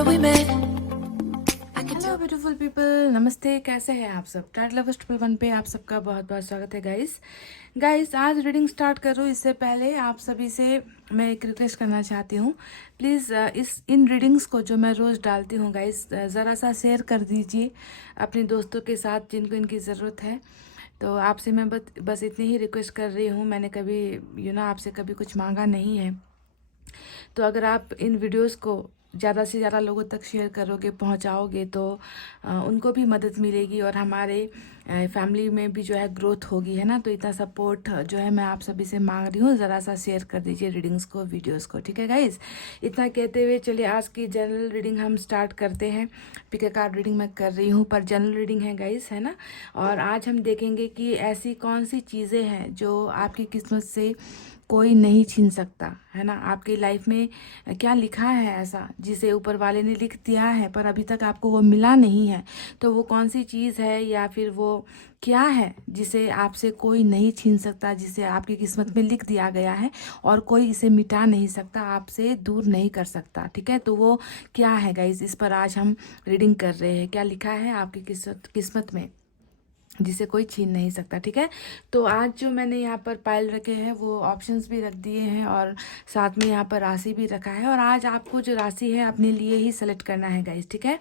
remember we met. Hello beautiful people, नमस्ते। कैसे हैं आप सब? टाइट लवर्स 111 पे आप सबका बहुत बहुत स्वागत है गाइस। आज रीडिंग स्टार्ट करूँ इससे पहले आप सभी से मैं एक रिक्वेस्ट करना चाहती हूँ। प्लीज़ इन रीडिंग्स को जो मैं रोज़ डालती हूँ गाइस, ज़रा सा शेयर कर दीजिए अपने दोस्तों के साथ जिनको इनकी ज़रूरत है। तो आपसे मैं बस इतनी ही रिक्वेस्ट कर रही हूँ। मैंने कभी आपसे कभी कुछ मांगा नहीं है। तो अगर आप इन वीडियोस को ज़्यादा से ज़्यादा लोगों तक शेयर करोगे, पहुंचाओगे, तो उनको भी मदद मिलेगी और हमारे फैमिली में भी जो है ग्रोथ होगी, है ना। तो इतना सपोर्ट जो है मैं आप सभी से मांग रही हूँ। ज़रा सा शेयर कर दीजिए रीडिंग्स को, वीडियोस को, ठीक है गाइज। इतना कहते हुए चलिए आज की जनरल रीडिंग हम स्टार्ट करते हैं। पिक अ कार्ड रीडिंग मैं कर रही हूँ, पर जनरल रीडिंग है गाइज, है ना। और आज हम देखेंगे कि ऐसी कौन सी चीज़ें हैं जो आपकी किस्मत से कोई नहीं छीन सकता, है ना। आपकी लाइफ में क्या लिखा है ऐसा जिसे ऊपर वाले ने लिख दिया है पर अभी तक आपको वो मिला नहीं है। तो वो कौन सी चीज़ है या फिर वो क्या है जिसे आपसे कोई नहीं छीन सकता, जिसे आपकी किस्मत में लिख दिया गया है और कोई इसे मिटा नहीं सकता, आपसे दूर नहीं कर सकता, ठीक है। तो वो क्या है गाइज, इस पर आज हम रीडिंग कर रहे हैं। क्या लिखा है आपकी किस्मत में जिसे कोई छीन नहीं सकता, ठीक है। तो आज जो मैंने यहाँ पर पायल रखे हैं वो ऑप्शंस भी रख दिए हैं और साथ में यहाँ पर राशि भी रखा है। और आज आपको जो राशि है अपने लिए ही सेलेक्ट करना है गाइस, ठीक है।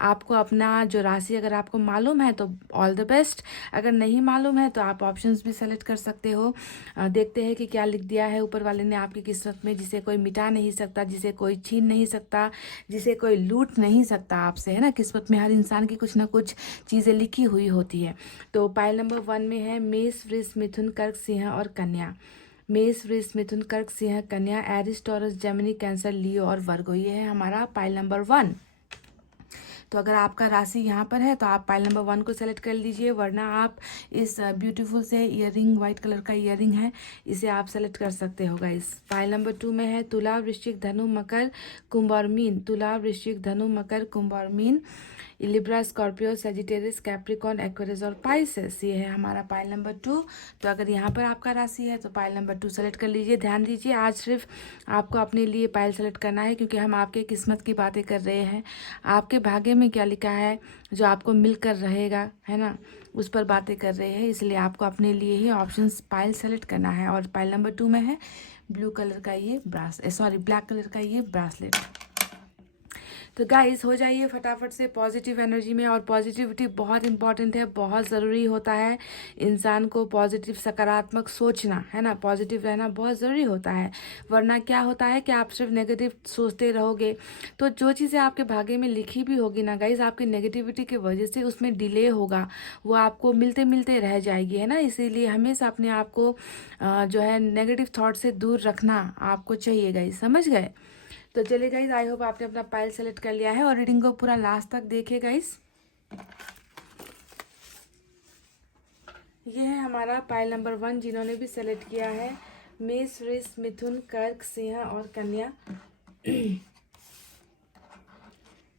आपको अपना जो राशि अगर आपको मालूम है तो ऑल द बेस्ट, अगर नहीं मालूम है तो आप ऑप्शंस भी सेलेक्ट कर सकते हो। देखते हैं कि क्या लिख दिया है ऊपर वाले ने आपकी किस्मत में, जिसे कोई मिटा नहीं सकता, जिसे कोई छीन नहीं सकता, जिसे कोई लूट नहीं सकता आपसे, है ना। किस्मत में हर इंसान की कुछ ना कुछ चीज़ें लिखी हुई होती है। तो पाइल नंबर 1 में है मेष, वृष, मिथुन, कर्क, सिंह और कन्या। मेष, वृष, मिथुन, कर्क, सिंह, कन्या, एरिस, टॉरस, जेमिनी, कैंसर, लियो और वर्गो। ये है हमारा पाइल नंबर 1। तो अगर आपका राशि यहाँ पर है तो आप पाइल नंबर 1 को सेलेक्ट कर लीजिए, वरना आप इस ब्यूटीफुल से ईयरिंग, वाइट कलर का ईयरिंग है, इसे आप सेलेक्ट कर सकते हो गाइस। पाइल नंबर 2 में है तुला, वृश्चिक, धनु, मकर, कुंभ और मीन। तुला, वृश्चिक, धनु, मकर, कुंभ और mean. Libra, Scorpio, Sagittarius, Capricorn, Aquarius और पाइसेस। ये है हमारा पाइल नंबर 2। तो अगर यहाँ पर आपका राशि है तो पाइल नंबर 2 सेलेक्ट कर लीजिए। ध्यान दीजिए आज सिर्फ आपको अपने लिए पाइल सेलेक्ट करना है, क्योंकि हम आपके किस्मत की बातें कर रहे हैं। आपके भाग्य में क्या लिखा है जो आपको मिलकर रहेगा, है ना, उस पर बातें कर रहे हैं। इसलिए आपको अपने लिए ही ऑप्शंस पाइल सेलेक्ट करना है। और पाइल नंबर 2 में है ब्लू कलर का ये ब्लैक कलर का ये ब्रासलेट। तो गाइस हो जाइए फटाफट से पॉजिटिव एनर्जी में। और पॉजिटिविटी बहुत इंपॉर्टेंट है, बहुत ज़रूरी होता है इंसान को पॉजिटिव, सकारात्मक सोचना, है ना। पॉजिटिव रहना बहुत ज़रूरी होता है, वरना क्या होता है कि आप सिर्फ नेगेटिव सोचते रहोगे तो जो चीज़ें आपके भाग्य में लिखी भी होगी ना गाइस, आपकी नेगेटिविटी की वजह से उसमें डिले होगा, वो आपको मिलते मिलते रह जाएगी, है ना। इसीलिए हमेशा अपने आप को जो है नेगेटिव थॉट से दूर रखना आपको चाहिए गाइस, समझ गए। तो चलिए गाइज, आई होप आपने अपना पाइल सेलेक्ट कर लिया है और रीडिंग को पूरा लास्ट तक देखिए गाइज। ये है हमारा पाइल नंबर 1, जिन्होंने भी सेलेक्ट किया है मेष, वृष, मिथुन, कर्क, सिंह और कन्या।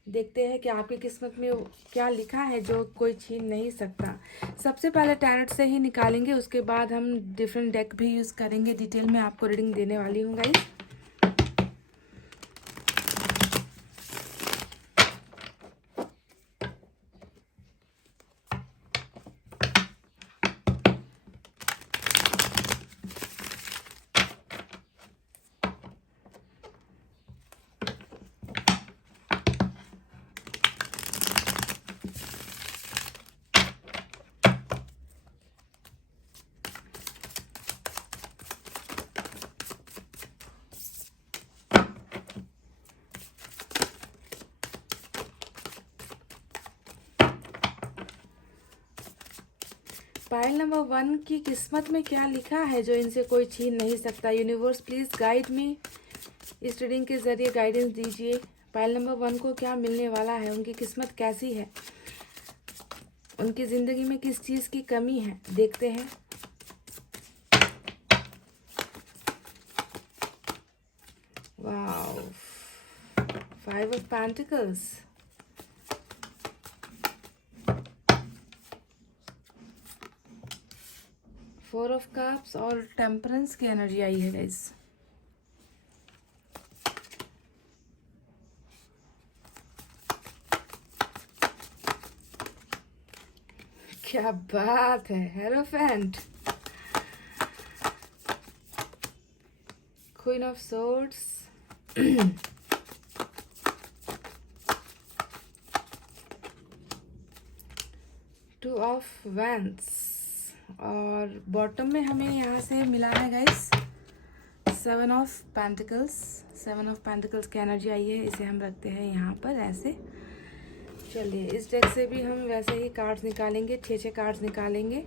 देखते हैं कि आपकी किस्मत में क्या लिखा है जो कोई छीन नहीं सकता। सबसे पहले टैरट से ही निकालेंगे, उसके बाद हम डिफरेंट डेक भी यूज़ करेंगे। डिटेल में आपको रीडिंग देने वाली हूँ गाइज। पाइल नंबर 1 की किस्मत में क्या लिखा है जो इनसे कोई छीन नहीं सकता। यूनिवर्स प्लीज गाइड मी, इस रीडिंग के जरिए गाइडेंस दीजिए। पाइल नंबर 1 को क्या मिलने वाला है, उनकी किस्मत कैसी है, उनकी जिंदगी में किस चीज की कमी है, देखते हैं। Wow, 5 of pentacles, 4 of cups और टेम्परेंस की एनर्जी आई है गाइस। क्या बात है, hierophant, queen of swords, two of wands, और बॉटम में हमें यहाँ से मिला है guys 7 of pentacles. 7 of pentacles की एनर्जी आई है, इसे हम रखते हैं यहाँ पर ऐसे। चलिए इस डेक से भी हम वैसे ही कार्ड्स निकालेंगे, 6 कार्ड्स निकालेंगे।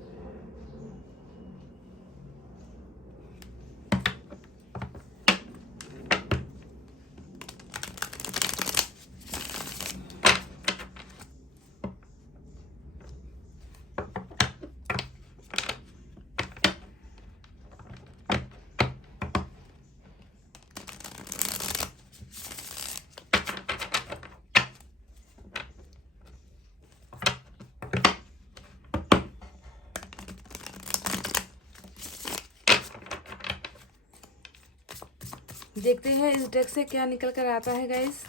देखते हैं इस डेक से क्या निकल कर आता है गाइस।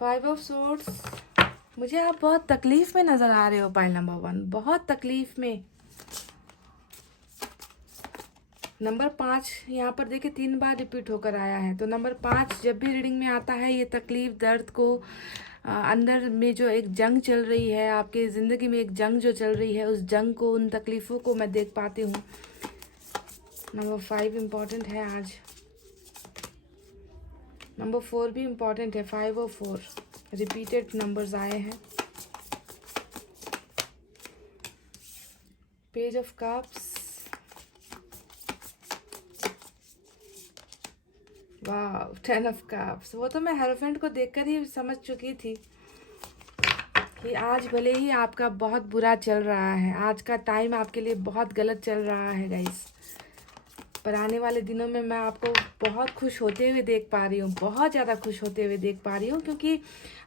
5 ऑफ सोर्ड्स, मुझे आप बहुत तकलीफ में नजर आ रहे हो पाइल नंबर 1, बहुत तकलीफ में। नंबर 5 यहाँ पर देखिए 3 बार रिपीट होकर आया है, तो नंबर 5 जब भी रीडिंग में आता है ये तकलीफ, दर्द को, अंदर में जो एक जंग चल रही है, आपके ज़िंदगी में एक जंग जो चल रही है, उस जंग को, उन तकलीफ़ों को मैं देख पाती हूँ। नंबर 5 इम्पॉर्टेंट है आज। नंबर 4 भी इम्पॉर्टेंट है, 5 और 4 रिपीटेड नंबर्स आए हैं। पेज ऑफ कप्स, वाह, 10 ऑफ कप्स। वो तो मैं हेरोफेंट को देखकर ही समझ चुकी थी कि आज भले ही आपका बहुत बुरा चल रहा है, आज का टाइम आपके लिए बहुत गलत चल रहा है गाइस, पर आने वाले दिनों में मैं आपको बहुत खुश होते हुए देख पा रही हूँ, बहुत ज़्यादा खुश होते हुए देख पा रही हूँ, क्योंकि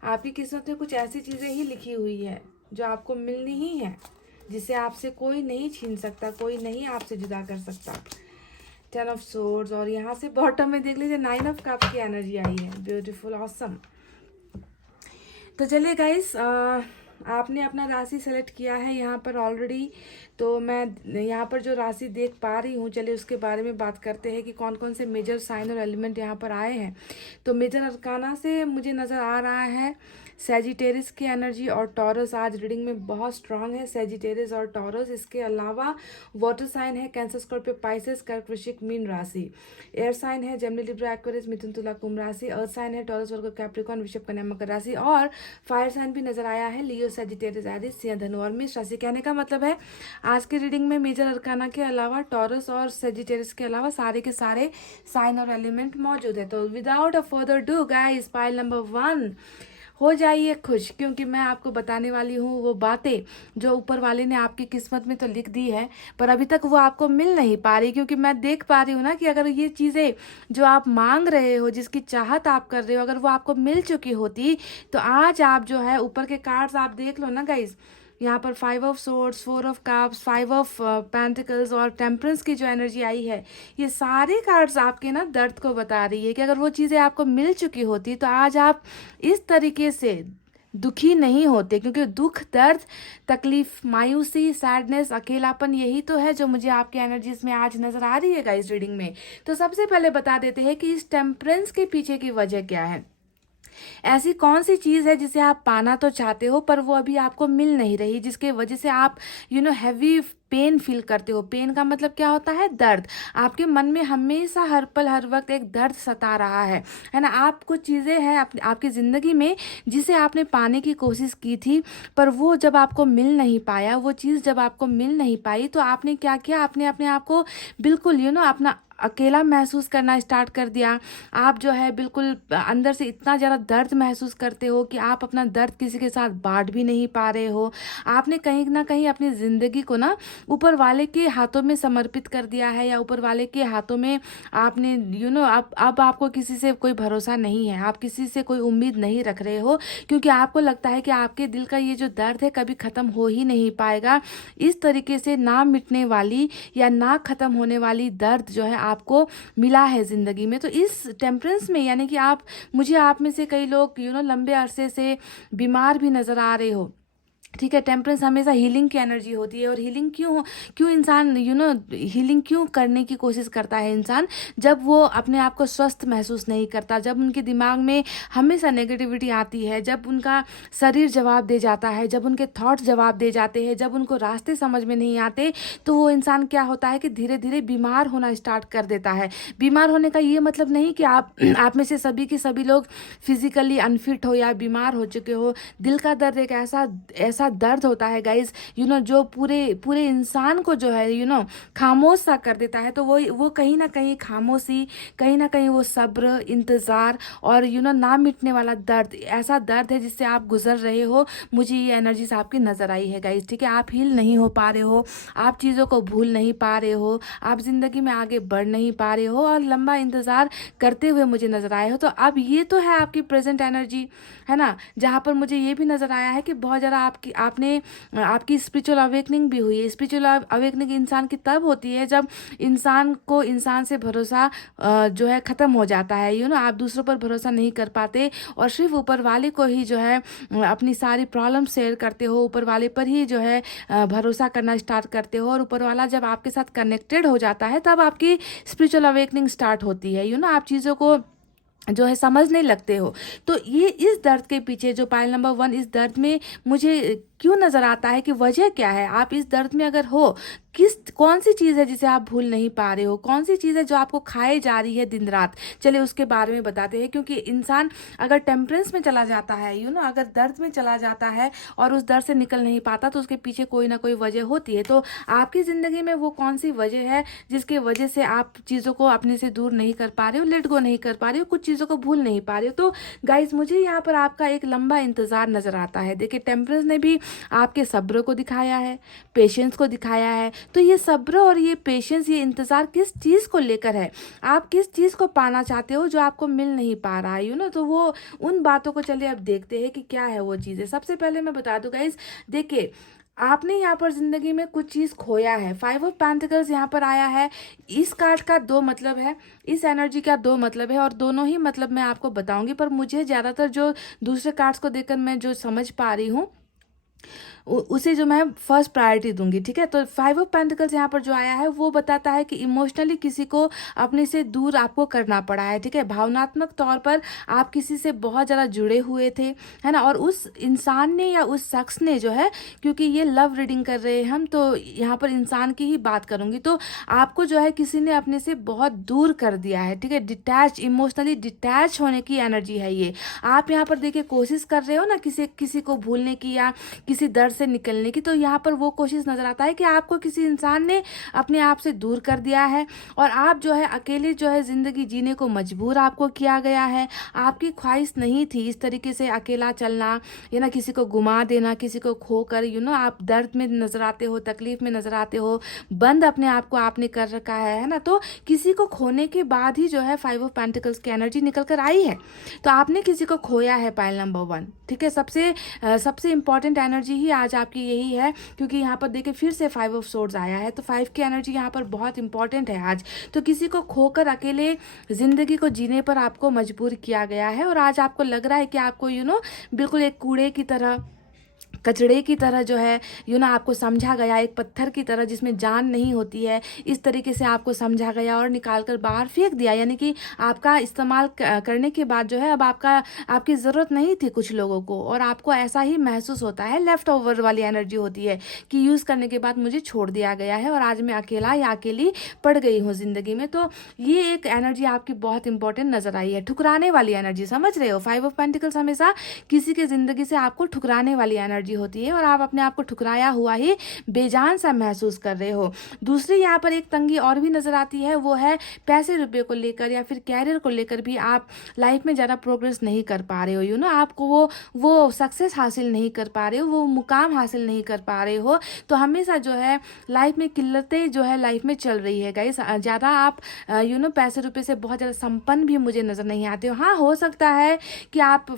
आपकी किस्मत में कुछ ऐसी चीज़ें ही लिखी हुई है जो आपको मिलनी ही है, जिसे आपसे कोई नहीं छीन सकता, कोई नहीं आपसे जुदा कर सकता। 10 ऑफ सोर्ड्स, और यहाँ से बॉटम में देख लीजिए 9 ऑफ कप्स की एनर्जी आई है। Beautiful, awesome. तो चलिए गाइस, आपने अपना राशि सेलेक्ट किया है यहाँ पर ऑलरेडी, तो मैं यहाँ पर जो राशि देख पा रही हूँ, चलिए उसके बारे में बात करते हैं कि कौन कौन से मेजर साइन और एलिमेंट यहाँ पर आए हैं। तो मेजर अरकाना से मुझे नज़र आ रहा है सैजिटेरियस की एनर्जी और टॉरस आज रीडिंग में बहुत स्ट्रांग है, सैजिटेरियस और टॉरस। इसके अलावा वाटर साइन है कैंसर, स्कॉर्पियो, पाइसेस, कर्क, वृश्चिक, मीन राशि। एयर साइन है जेमिनी, लिब्रा, एक्वेरियस, मिथुन, तुला, कुंभ राशि। अर्थ साइन है टॉरस, वर्गो, कैप्रिकॉर्न, वृषभ, कन्या, मकर राशि। और फायर साइन भी नजर आया है, लियो, सैजिटेरियस, एरिस, सिंह, धनु और मेष राशि। कहने का मतलब है आज की रीडिंग में मेजर अरकाना के अलावा टॉरस और सैजिटेरियस के अलावा सारे के सारे साइन और एलिमेंट मौजूद है। तो without a further do guys, pile number 1 हो जाइए खुश, क्योंकि मैं आपको बताने वाली हूँ वो बातें जो ऊपर वाले ने आपकी किस्मत में तो लिख दी है, पर अभी तक वो आपको मिल नहीं पा रही, क्योंकि मैं देख पा रही हूँ ना कि अगर ये चीज़ें जो आप मांग रहे हो, जिसकी चाहत आप कर रहे हो, अगर वो आपको मिल चुकी होती तो आज आप जो है, ऊपर के कार्ड्स आप देख लो ना गाइज, यहाँ पर 5 of swords, 4 of cups, 5 of pentacles और टेम्परेंस की जो एनर्जी आई है, ये सारे कार्ड्स आपके ना दर्द को बता रही है कि अगर वो चीज़ें आपको मिल चुकी होती तो आज आप इस तरीके से दुखी नहीं होते, क्योंकि दुख, दर्द, तकलीफ, मायूसी, सैडनेस, अकेलापन, यही तो है जो मुझे आपके एनर्जीज में आज नजर आ रही है गाइस रीडिंग में। तो सबसे पहले बता देते हैं कि इस टेम्परेंस के पीछे की वजह क्या है। ऐसी कौन सी चीज़ है जिसे आप पाना तो चाहते हो पर वो अभी आपको मिल नहीं रही, जिसके वजह से आप हैवी पेन फील करते हो। पेन का मतलब क्या होता है? दर्द। आपके मन में हमेशा हर पल हर वक्त एक दर्द सता रहा है ना। आप कुछ चीज़ें हैं आपकी ज़िंदगी में जिसे आपने पाने की कोशिश की थी, पर वो जब आपको मिल नहीं पाया, वो चीज़ जब आपको मिल नहीं पाई तो आपने क्या किया, आपने अपने आप को बिल्कुल अपना अकेला महसूस करना स्टार्ट कर दिया, आप जो है बिल्कुल अंदर से इतना ज़्यादा दर्द महसूस करते हो कि आप अपना दर्द किसी के साथ बांट भी नहीं पा रहे हो। आपने कहीं ना कहीं अपनी ज़िंदगी को ना ऊपर वाले के हाथों में समर्पित कर दिया है, या ऊपर वाले के हाथों में आपने अब आपको किसी से कोई भरोसा नहीं है, आप किसी से कोई उम्मीद नहीं रख रहे हो, क्योंकि आपको लगता है कि आपके दिल का ये जो दर्द है कभी ख़त्म हो ही नहीं पाएगा। इस तरीके से ना मिटने वाली या ना ख़त्म होने वाली दर्द जो है आपको मिला है ज़िंदगी में। तो इस टेम्परेंस में यानी कि आप में से कई लोग लंबे अरसे से बीमार भी नज़र आ रहे हो, ठीक है। टेम्परेंस हमेशा हीलिंग की एनर्जी होती है, और हीलिंग क्यों इंसान हीलिंग क्यों करने की कोशिश करता है इंसान, जब वो अपने आप को स्वस्थ महसूस नहीं करता, जब उनके दिमाग में हमेशा नेगेटिविटी आती है, जब उनका शरीर जवाब दे जाता है, जब उनके थॉट्स जवाब दे जाते हैं, जब उनको रास्ते समझ में नहीं आते, तो वो इंसान क्या होता है कि धीरे धीरे बीमार होना स्टार्ट कर देता है। बीमार होने का ये मतलब नहीं कि आप में से सभी के सभी लोग फिजिकली अनफिट हो या बीमार हो चुके हो। दिल का दर्द एक ऐसा दर्द होता है गाइज, जो पूरे इंसान को जो है खामोश सा कर देता है। तो वो कहीं ना कहीं खामोशी, कहीं ना कहीं वो सब्र, इंतज़ार और ना मिटने वाला दर्द, ऐसा दर्द है जिससे आप गुजर रहे हो। मुझे ये एनर्जीज आपकी नज़र आई है गाइज, ठीक है। आप हील नहीं हो पा रहे हो, आप चीज़ों को भूल नहीं पा रहे हो, आप ज़िंदगी में आगे बढ़ नहीं पा रहे हो, और लंबा इंतज़ार करते हुए मुझे नज़र आए हो। तो अब ये तो है आपकी प्रेजेंट एनर्जी, है ना, जहाँ पर मुझे ये भी नज़र आया है कि बहुत ज़्यादा आपकी स्पिरिचुअल अवेकनिंग भी हुई है। स्पिरिचुअल अवेकनिंग इंसान की तब होती है जब इंसान से भरोसा जो है ख़त्म हो जाता है। आप दूसरों पर भरोसा नहीं कर पाते, और सिर्फ ऊपर वाले को ही जो है अपनी सारी प्रॉब्लम शेयर करते हो, ऊपर वाले पर ही जो है भरोसा करना स्टार्ट करते हो। और ऊपर वाला जब आपके साथ कनेक्टेड हो जाता है, तब आपकी स्पिरिचुअल अवेकनिंग स्टार्ट होती है। आप चीज़ों को जो है समझने लगते हो। तो ये इस दर्द के पीछे जो पायल नंबर 1, इस दर्द में मुझे क्यों नज़र आता है कि वजह क्या है। आप इस दर्द में अगर हो, कौन सी चीज़ है जिसे आप भूल नहीं पा रहे हो, कौन सी चीज़ है जो आपको खाए जा रही है दिन रात, चलिए उसके बारे में बताते हैं। क्योंकि इंसान अगर टेम्परेंस में चला जाता है, अगर दर्द में चला जाता है और उस दर्द से निकल नहीं पाता, तो उसके पीछे कोई ना कोई वजह होती है। तो आपकी ज़िंदगी में वो कौन सी वजह है जिसके वजह से आप चीज़ों को अपने से दूर नहीं कर पा रहे हो, लेट गो नहीं कर पा रहे हो, कुछ चीज़ों को भूल नहीं पा रहे हो। तो गाइज, मुझे यहाँ पर आपका एक लंबा इंतज़ार नज़र आता है। देखिए, टेम्परेंस ने भी आपके सब्र को दिखाया है, पेशेंस को दिखाया है। तो ये सब्र और ये पेशेंस, ये इंतज़ार किस चीज़ को लेकर है, आप किस चीज़ को पाना चाहते हो जो आपको मिल नहीं पा रहा है। तो वो उन बातों को चलिए अब देखते हैं कि क्या है वो चीज़ें। सबसे पहले मैं बता दूं गाइज, देखिए, आपने यहाँ पर जिंदगी में कुछ चीज़ खोया है। 5 ऑफ पेंटिकल्स यहाँ पर आया है। इस कार्ड का 2 मतलब है, इस एनर्जी का 2 मतलब है, और दोनों ही मतलब मैं आपको बताऊंगी। पर मुझे ज़्यादातर जो दूसरे कार्ड्स को देखकर मैं जो समझ पा रही हूँ, उसे जो मैं फर्स्ट प्रायोरिटी दूंगी, ठीक है। तो 5 ऑफ पेंटिकल्स यहाँ पर जो आया है वो बताता है कि इमोशनली किसी को अपने से दूर आपको करना पड़ा है, ठीक है। भावनात्मक तौर पर आप किसी से बहुत ज़्यादा जुड़े हुए थे, है ना, और उस इंसान ने या उस शख्स ने जो है, क्योंकि ये लव रीडिंग कर रहे हैं हम, तो यहाँ पर इंसान की ही बात करूँगी, तो आपको जो है किसी ने अपने से बहुत दूर कर दिया है, ठीक है। डिटैच, इमोशनली डिटैच होने की एनर्जी है ये। आप यहाँ पर देखिए कोशिश कर रहे हो ना किसी को भूलने की या किसी दर्द से निकलने की, तो यहाँ पर वो कोशिश नजर आता है कि आपको किसी इंसान ने अपने आप से दूर कर दिया है, और आप जो है अकेले जो है जिंदगी जीने को मजबूर आपको किया गया है। आपकी ख्वाहिश नहीं थी इस तरीके से अकेला चलना, या ना किसी को गुमा देना, किसी को खोकर, आप दर्द में नजर आते हो, तकलीफ में नजर आते हो, बंद अपने आप को आपने कर रखा है ना। तो किसी को खोने के बाद ही जो है 5 ऑफ पेंटिकल्स की एनर्जी निकल कर आई है। तो आपने किसी को खोया है, पाइल नंबर 1, ठीक है। सबसे इंपॉर्टेंट एनर्जी ही आज आपकी यही है, क्योंकि यहाँ पर देखिए फिर से 5 ऑफ सोर्ड्स आया है। तो 5 की एनर्जी यहाँ पर बहुत इंपॉर्टेंट है आज। तो किसी को खोकर अकेले जिंदगी को जीने पर आपको मजबूर किया गया है, और आज आपको लग रहा है कि आपको बिल्कुल एक कूड़े की तरह, कचड़े की तरह जो है आपको समझा गया, एक पत्थर की तरह जिसमें जान नहीं होती है, इस तरीके से आपको समझा गया और निकाल कर बाहर फेंक दिया। यानी कि आपका इस्तेमाल करने के बाद जो है अब आपकी ज़रूरत नहीं थी कुछ लोगों को, और आपको ऐसा ही महसूस होता है। लेफ्ट ओवर वाली एनर्जी होती है कि यूज़ करने के बाद मुझे छोड़ दिया गया है और आज मैं अकेला या अकेली पड़ गई हूँ ज़िंदगी में। तो ये एक एनर्जी आपकी बहुत इंपॉर्टेंट नज़र आई है, ठुकराने वाली एनर्जी, समझ रहे हो। 5 ऑफ पेंटिकल्स हमेशा किसी के ज़िंदगी से आपको ठुकराने वाली एनर्जी एनर्जी होती है और आप अपने आप को ठुकराया हुआ ही बेजान सा महसूस कर रहे हो। दूसरी यहाँ पर एक तंगी और भी नज़र आती है, वो है पैसे रुपये को लेकर या फिर कैरियर को लेकर भी आप लाइफ में ज़्यादा प्रोग्रेस नहीं कर पा रहे हो। आपको वो सक्सेस हासिल नहीं कर पा रहे हो, वो मुकाम हासिल नहीं कर पा रहे हो। तो हमेशा जो है लाइफ में किल्लतें जो है लाइफ में चल रही है गाइस। ज़्यादा आप पैसे रुपये से बहुत ज़्यादा संपन्न भी मुझे नज़र नहीं आते हो। हाँ, हो सकता है कि आपका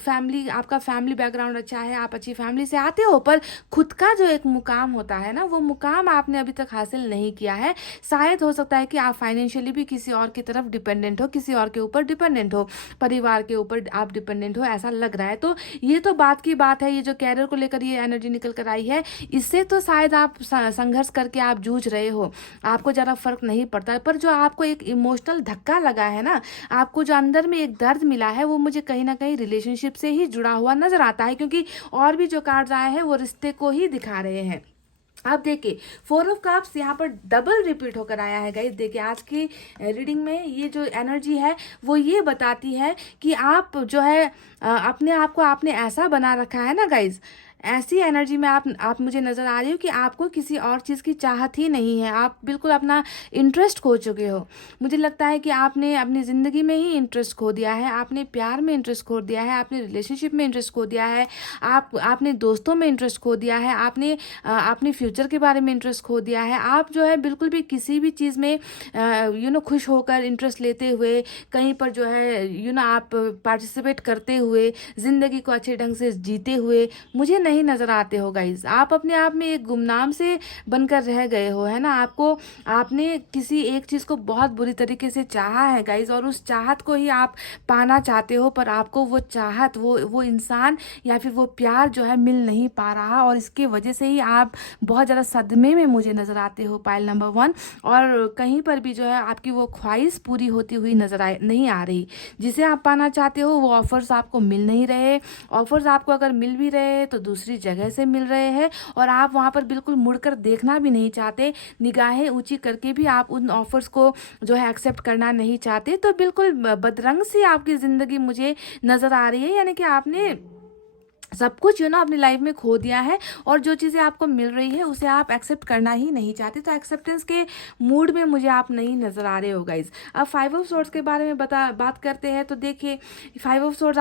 फैमिली बैकग्राउंड अच्छा है, आप अच्छी फैमिली से आते हो, पर खुद का जो एक मुकाम होता है ना, वो मुकाम आपने अभी तक हासिल नहीं किया है। शायद हो सकता है कि आप फाइनेंशियली भी किसी और की तरफ डिपेंडेंट हो, किसी और के ऊपर डिपेंडेंट हो, परिवार के ऊपर आप डिपेंडेंट हो, ऐसा लग रहा है। तो ये तो बात की बात है, ये जो कैरियर को लेकर ये एनर्जी निकल कर आई है, इससे तो शायद आप संघर्ष करके आप जूझ रहे हो, आपको ज़्यादा फर्क नहीं पड़ता है। पर जो आपको एक इमोशनल धक्का लगा है ना, आपको जो अंदर में एक दर्द मिला है, वो मुझे कहीं ना कहीं रिलेशनशिप से ही जुड़ा हुआ नजर आता है, क्योंकि और भी जो कार्ड्स आए हैं वो रिश्ते को ही दिखा रहे हैं। आप देखिए 4 ऑफ कप्स यहाँ पर डबल रिपीट होकर आया है गाइस। देखिए आज की रीडिंग में ये जो एनर्जी है वो ये बताती है कि आप जो है अपने आप को आपने ऐसा बना रखा है ना गाइस, ऐसी एनर्जी में आप मुझे नज़र आ रही हो कि आपको किसी और चीज़ की चाहत ही नहीं है। आप बिल्कुल अपना इंटरेस्ट खो चुके हो। मुझे लगता है कि आपने अपनी ज़िंदगी में ही इंटरेस्ट खो दिया है, आपने प्यार में इंटरेस्ट खो दिया है, आपने रिलेशनशिप में इंटरेस्ट खो दिया है, आपने दोस्तों में इंटरेस्ट खो दिया है, आपने अपने फ्यूचर के बारे में इंटरेस्ट खो दिया है। आप जो है बिल्कुल भी किसी भी चीज़ में खुश होकर इंटरेस्ट लेते हुए, कहीं पर जो है आप पार्टिसिपेट करते हुए, ज़िंदगी को अच्छे ढंग से जीते हुए मुझे नहीं नज़र आते हो गाइज। आप अपने आप में एक गुमनाम से बनकर रह गए हो, है ना। आपने किसी एक चीज़ को बहुत बुरी तरीके से चाहा है गाइज, और उस चाहत को ही आप पाना चाहते हो, पर आपको वो चाहत, वो इंसान या फिर वो प्यार जो है मिल नहीं पा रहा, और इसकी वजह से ही आप बहुत ज़्यादा सदमे में मुझे नज़र आते हो, पाइल नंबर 1। और कहीं पर भी जो है आपकी वो ख्वाहिश पूरी होती हुई नहीं आ रही। जिसे आप पाना चाहते हो वो ऑफर्स आपको मिल नहीं रहे। ऑफर्स आपको अगर मिल भी रहे हैं तो दूसरी जगह से मिल रहे हैं, और आप वहाँ पर बिल्कुल मुड़कर देखना भी नहीं चाहते, निगाहें ऊंची करके भी आप उन ऑफर्स को जो है एक्सेप्ट करना नहीं चाहते। तो बिल्कुल बदरंग सी आपकी ज़िंदगी मुझे नज़र आ रही है, यानी कि आपने सब कुछ अपनी लाइफ में खो दिया है, और जो चीज़ें आपको मिल रही है उसे आप एक्सेप्ट करना ही नहीं चाहते। तो एक्सेप्टेंस के मूड में मुझे आप नहीं नज़र आ रहे हो गाइज। अब 5 ऑफ सोर्ड्स के बारे में बात करते हैं। तो देखिए 5 ऑफ सोर्ड्स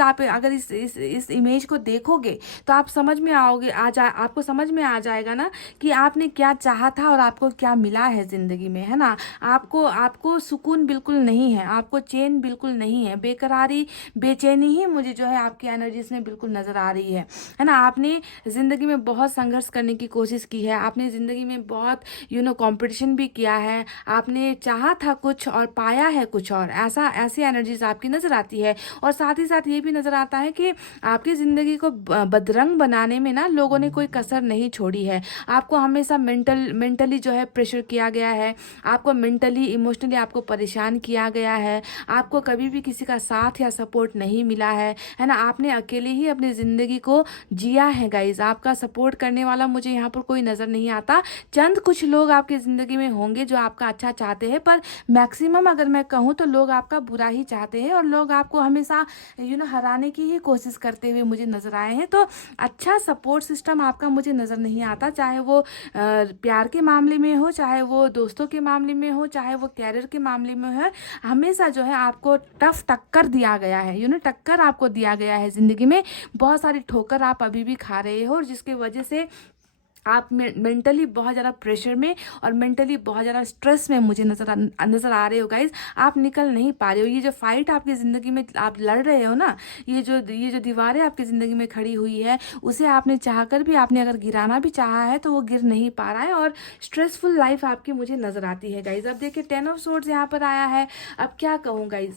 आप अगर इस इमेज को देखोगे तो आप समझ में आपको समझ में आ जाएगा ना कि आपने क्या चाहा था और आपको क्या मिला है ज़िंदगी में, है ना। आपको सुकून बिल्कुल नहीं है, आपको चैन बिल्कुल नहीं है, बेकरारी बेचैनी ही मुझे जो है आपकी एनर्जी में बिल्कुल नज़र आ रही है ना। आपने ज़िंदगी में बहुत संघर्ष करने की कोशिश की है, आपने ज़िंदगी में बहुत कंपटीशन भी किया है, आपने चाहा था कुछ और पाया है कुछ और, ऐसी एनर्जीज आपकी नज़र आती है। और साथ ही साथ ये भी नज़र आता है कि आपकी ज़िंदगी को बदरंग बनाने में ना लोगों ने कोई कसर नहीं छोड़ी है। आपको हमेशा मेंटली जो है प्रेशर किया गया है, आपको मेंटली इमोशनली आपको परेशान किया गया है, आपको कभी भी किसी का साथ या सपोर्ट नहीं मिला है ना। आपने अकेले ही अपनी ज़िंदगी को जिया है गाइज। आपका सपोर्ट करने वाला मुझे यहाँ पर कोई नज़र नहीं आता। चंद कुछ लोग आपकी ज़िंदगी में होंगे जो आपका अच्छा चाहते हैं, पर मैक्सिमम अगर मैं कहूँ तो लोग आपका बुरा ही चाहते हैं, और लोग आपको हमेशा हराने की ही कोशिश करते हुए मुझे नज़र आए हैं। तो अच्छा सपोर्ट सिस्टम आपका मुझे नज़र नहीं आता, चाहे वो प्यार के मामले में हो, चाहे वो दोस्तों के मामले में हो, चाहे वो कैरियर के मामले में हो। हमेशा जो है आपको टफ टक्कर दिया गया है, टक्कर आपको दिया गया है ज़िंदगी में। बहुत सारी ठोकर आप अभी भी खा रहे हो, और जिसकी वजह से आप मेंटली बहुत ज़्यादा प्रेशर में और मेंटली बहुत ज़्यादा स्ट्रेस में मुझे नज़र आ रहे हो गाइज। आप निकल नहीं पा रहे हो। ये जो फाइट आपकी ज़िंदगी में आप लड़ रहे हो ना, ये जो दीवारें आपकी ज़िंदगी में खड़ी हुई है, उसे आपने चाहकर भी, आपने अगर गिराना भी चाहा है तो वो गिर नहीं पा रहा है, और स्ट्रेसफुल लाइफ आपकी मुझे नज़र आती है गाइज। अब देखिए 10 ऑफ सोर्ड्स यहाँ पर आया है। अब क्या कहूँ गाइज,